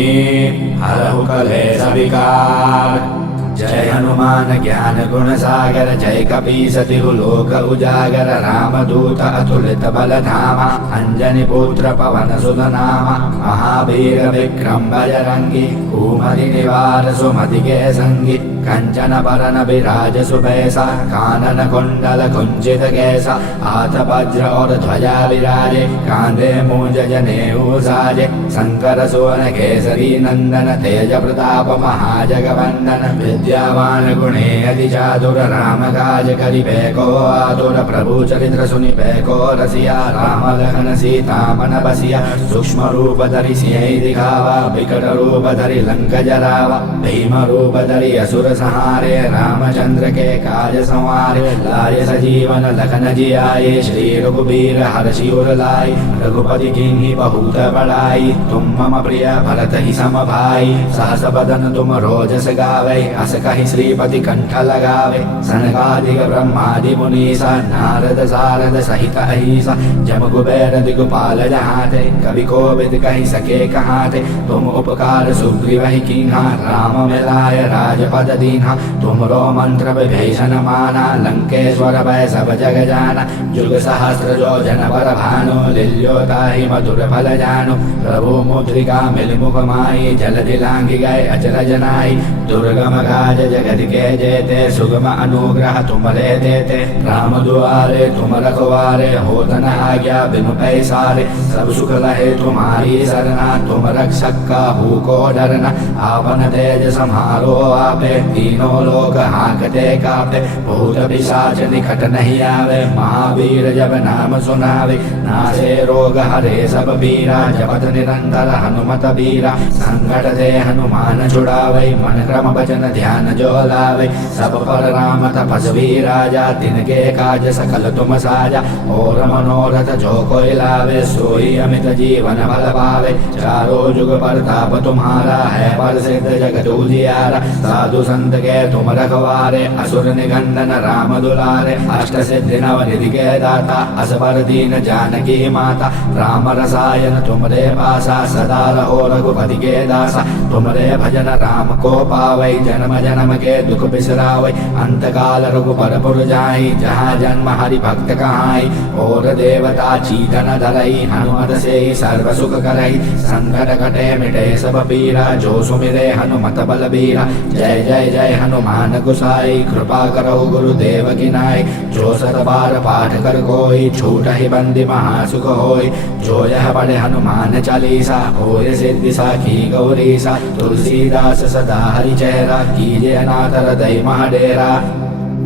हरहु कलेश विकार। जय हनुमान ज्ञान गुण सागर जय कपीस तिहु लोक उजागर रामदूत अतुलित बल धामा अंजनी पुत्र पवन सुत नामा महावीर विक्रम बजरंगी कुमति निवार सुमति के संगी कंचन बरन विराज सुबैसा कानन कुंडल कुंचित कैसा हाथ वज्र और ध्वजा विराजे कांधे मूंज जनेऊ साजे शंकर सुवन केसरी नंदन तेज प्रताप महाजगवंदन विद्यावान गुणे अति चातुर राम काज करिबे को आतुर प्रभु चरित्र सुनिबे को रसिया राम लखन सीता मन बसिया सूक्ष्म रूप धरि सियहि दिखावा विकट रूप धरि लंक जरावा भीम रूप धरि असुर सहारे रामचंद्र के काज संवारे लाए सजीवन लखन जियाए श्री रघुबीर हर्षि उर लाए रघुपति किन्हीं बहुत बड़ाई तुम मम प्रिय भरत ही सम भाई सहस बदन तुम रोजस गावे अस कहि श्रीपति कंठ लगावे सनकादिक ब्रह्मादि मुनीसा नारद सारद सहित अहिसा जम कुबेर दिगपाल जहाते कवि कोविद कहि सके कहाते तुम उपकार सुग्रीव ही कीन्हा राम मिलाय राजपद दीन्हा तुमरो मंत्र विभीषण माना लंकेश्वर भय सब जग जाना जुग सहस्र जो जन पर भानु लील्योताहि मधुर फल जानु प्रभु मुद्रिका मिल मुख माई जलधि लांघि गए अचरज नाई दुर्गम काज जगत के जेते सुगम अनुग्रह तुमरे देते राम दुआरे तुम रखवारे होत न आज्ञा बिनु पैसारे सब सुख लहे तुम्हारी सरना तुम रक्षक काहू को डरना आपन तेज सम्हारो आपे तीनों लोग हाँकते कापे भूत पिशाच निकट नहीं आवे महावीर जब नाम सुनावे नासे रोग हरे सब पीरा जपत निरंतर हनुमत बीरा संकट दे हनुमान छुड़ावे मन क्रम वचन ध्यान जो लावे सब पर राम तपस्वी राजा तिनके काज सकल तुम साजा और मनोरथ जो कोई लावे सोई अमित जीवन बल पावे चारों जुग प्रताप तुम्हारा है प्रसिद्ध जगत उजियारा साधु संत के तुम रखवारे असुर निगंदन राम दुलारे अष्ट सिद्धि नव निधि के दाता असबर दीन जानकी माता राम रसायन तुमरे पासा सदा रहो रघुपति के दासा तुमरे भजन राम को पावै जन्म जन्म के दुख बिसरावै अंत काल रघुपर पुर जाई जहाँ जन्म हरि भक्त कहाई और देवता चीतन धरई हनुमत से सर्व सुख करई संकट कटे मिटे सब पीरा जो सुमिरे हनुमत बल बीरा जय जय जय हनुमान गुसाई कृपा करो गुरुदेव की नाई जो सत बार पाठ कर कोई छूट ही बंदी महासुख होई जो यह पढ़े हनुमान चालीसा होय सिद्धि साखी गौरीसा तुलसीदास सदा हरि चेहरा कीजे अनाथ हृदय महाडेरा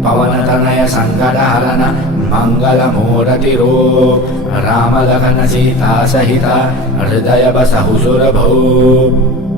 पवन तनय संकट हरन मंगल मूर्ति रूप राम लखन सीता सहिता हृदय बसहु सुरभूप।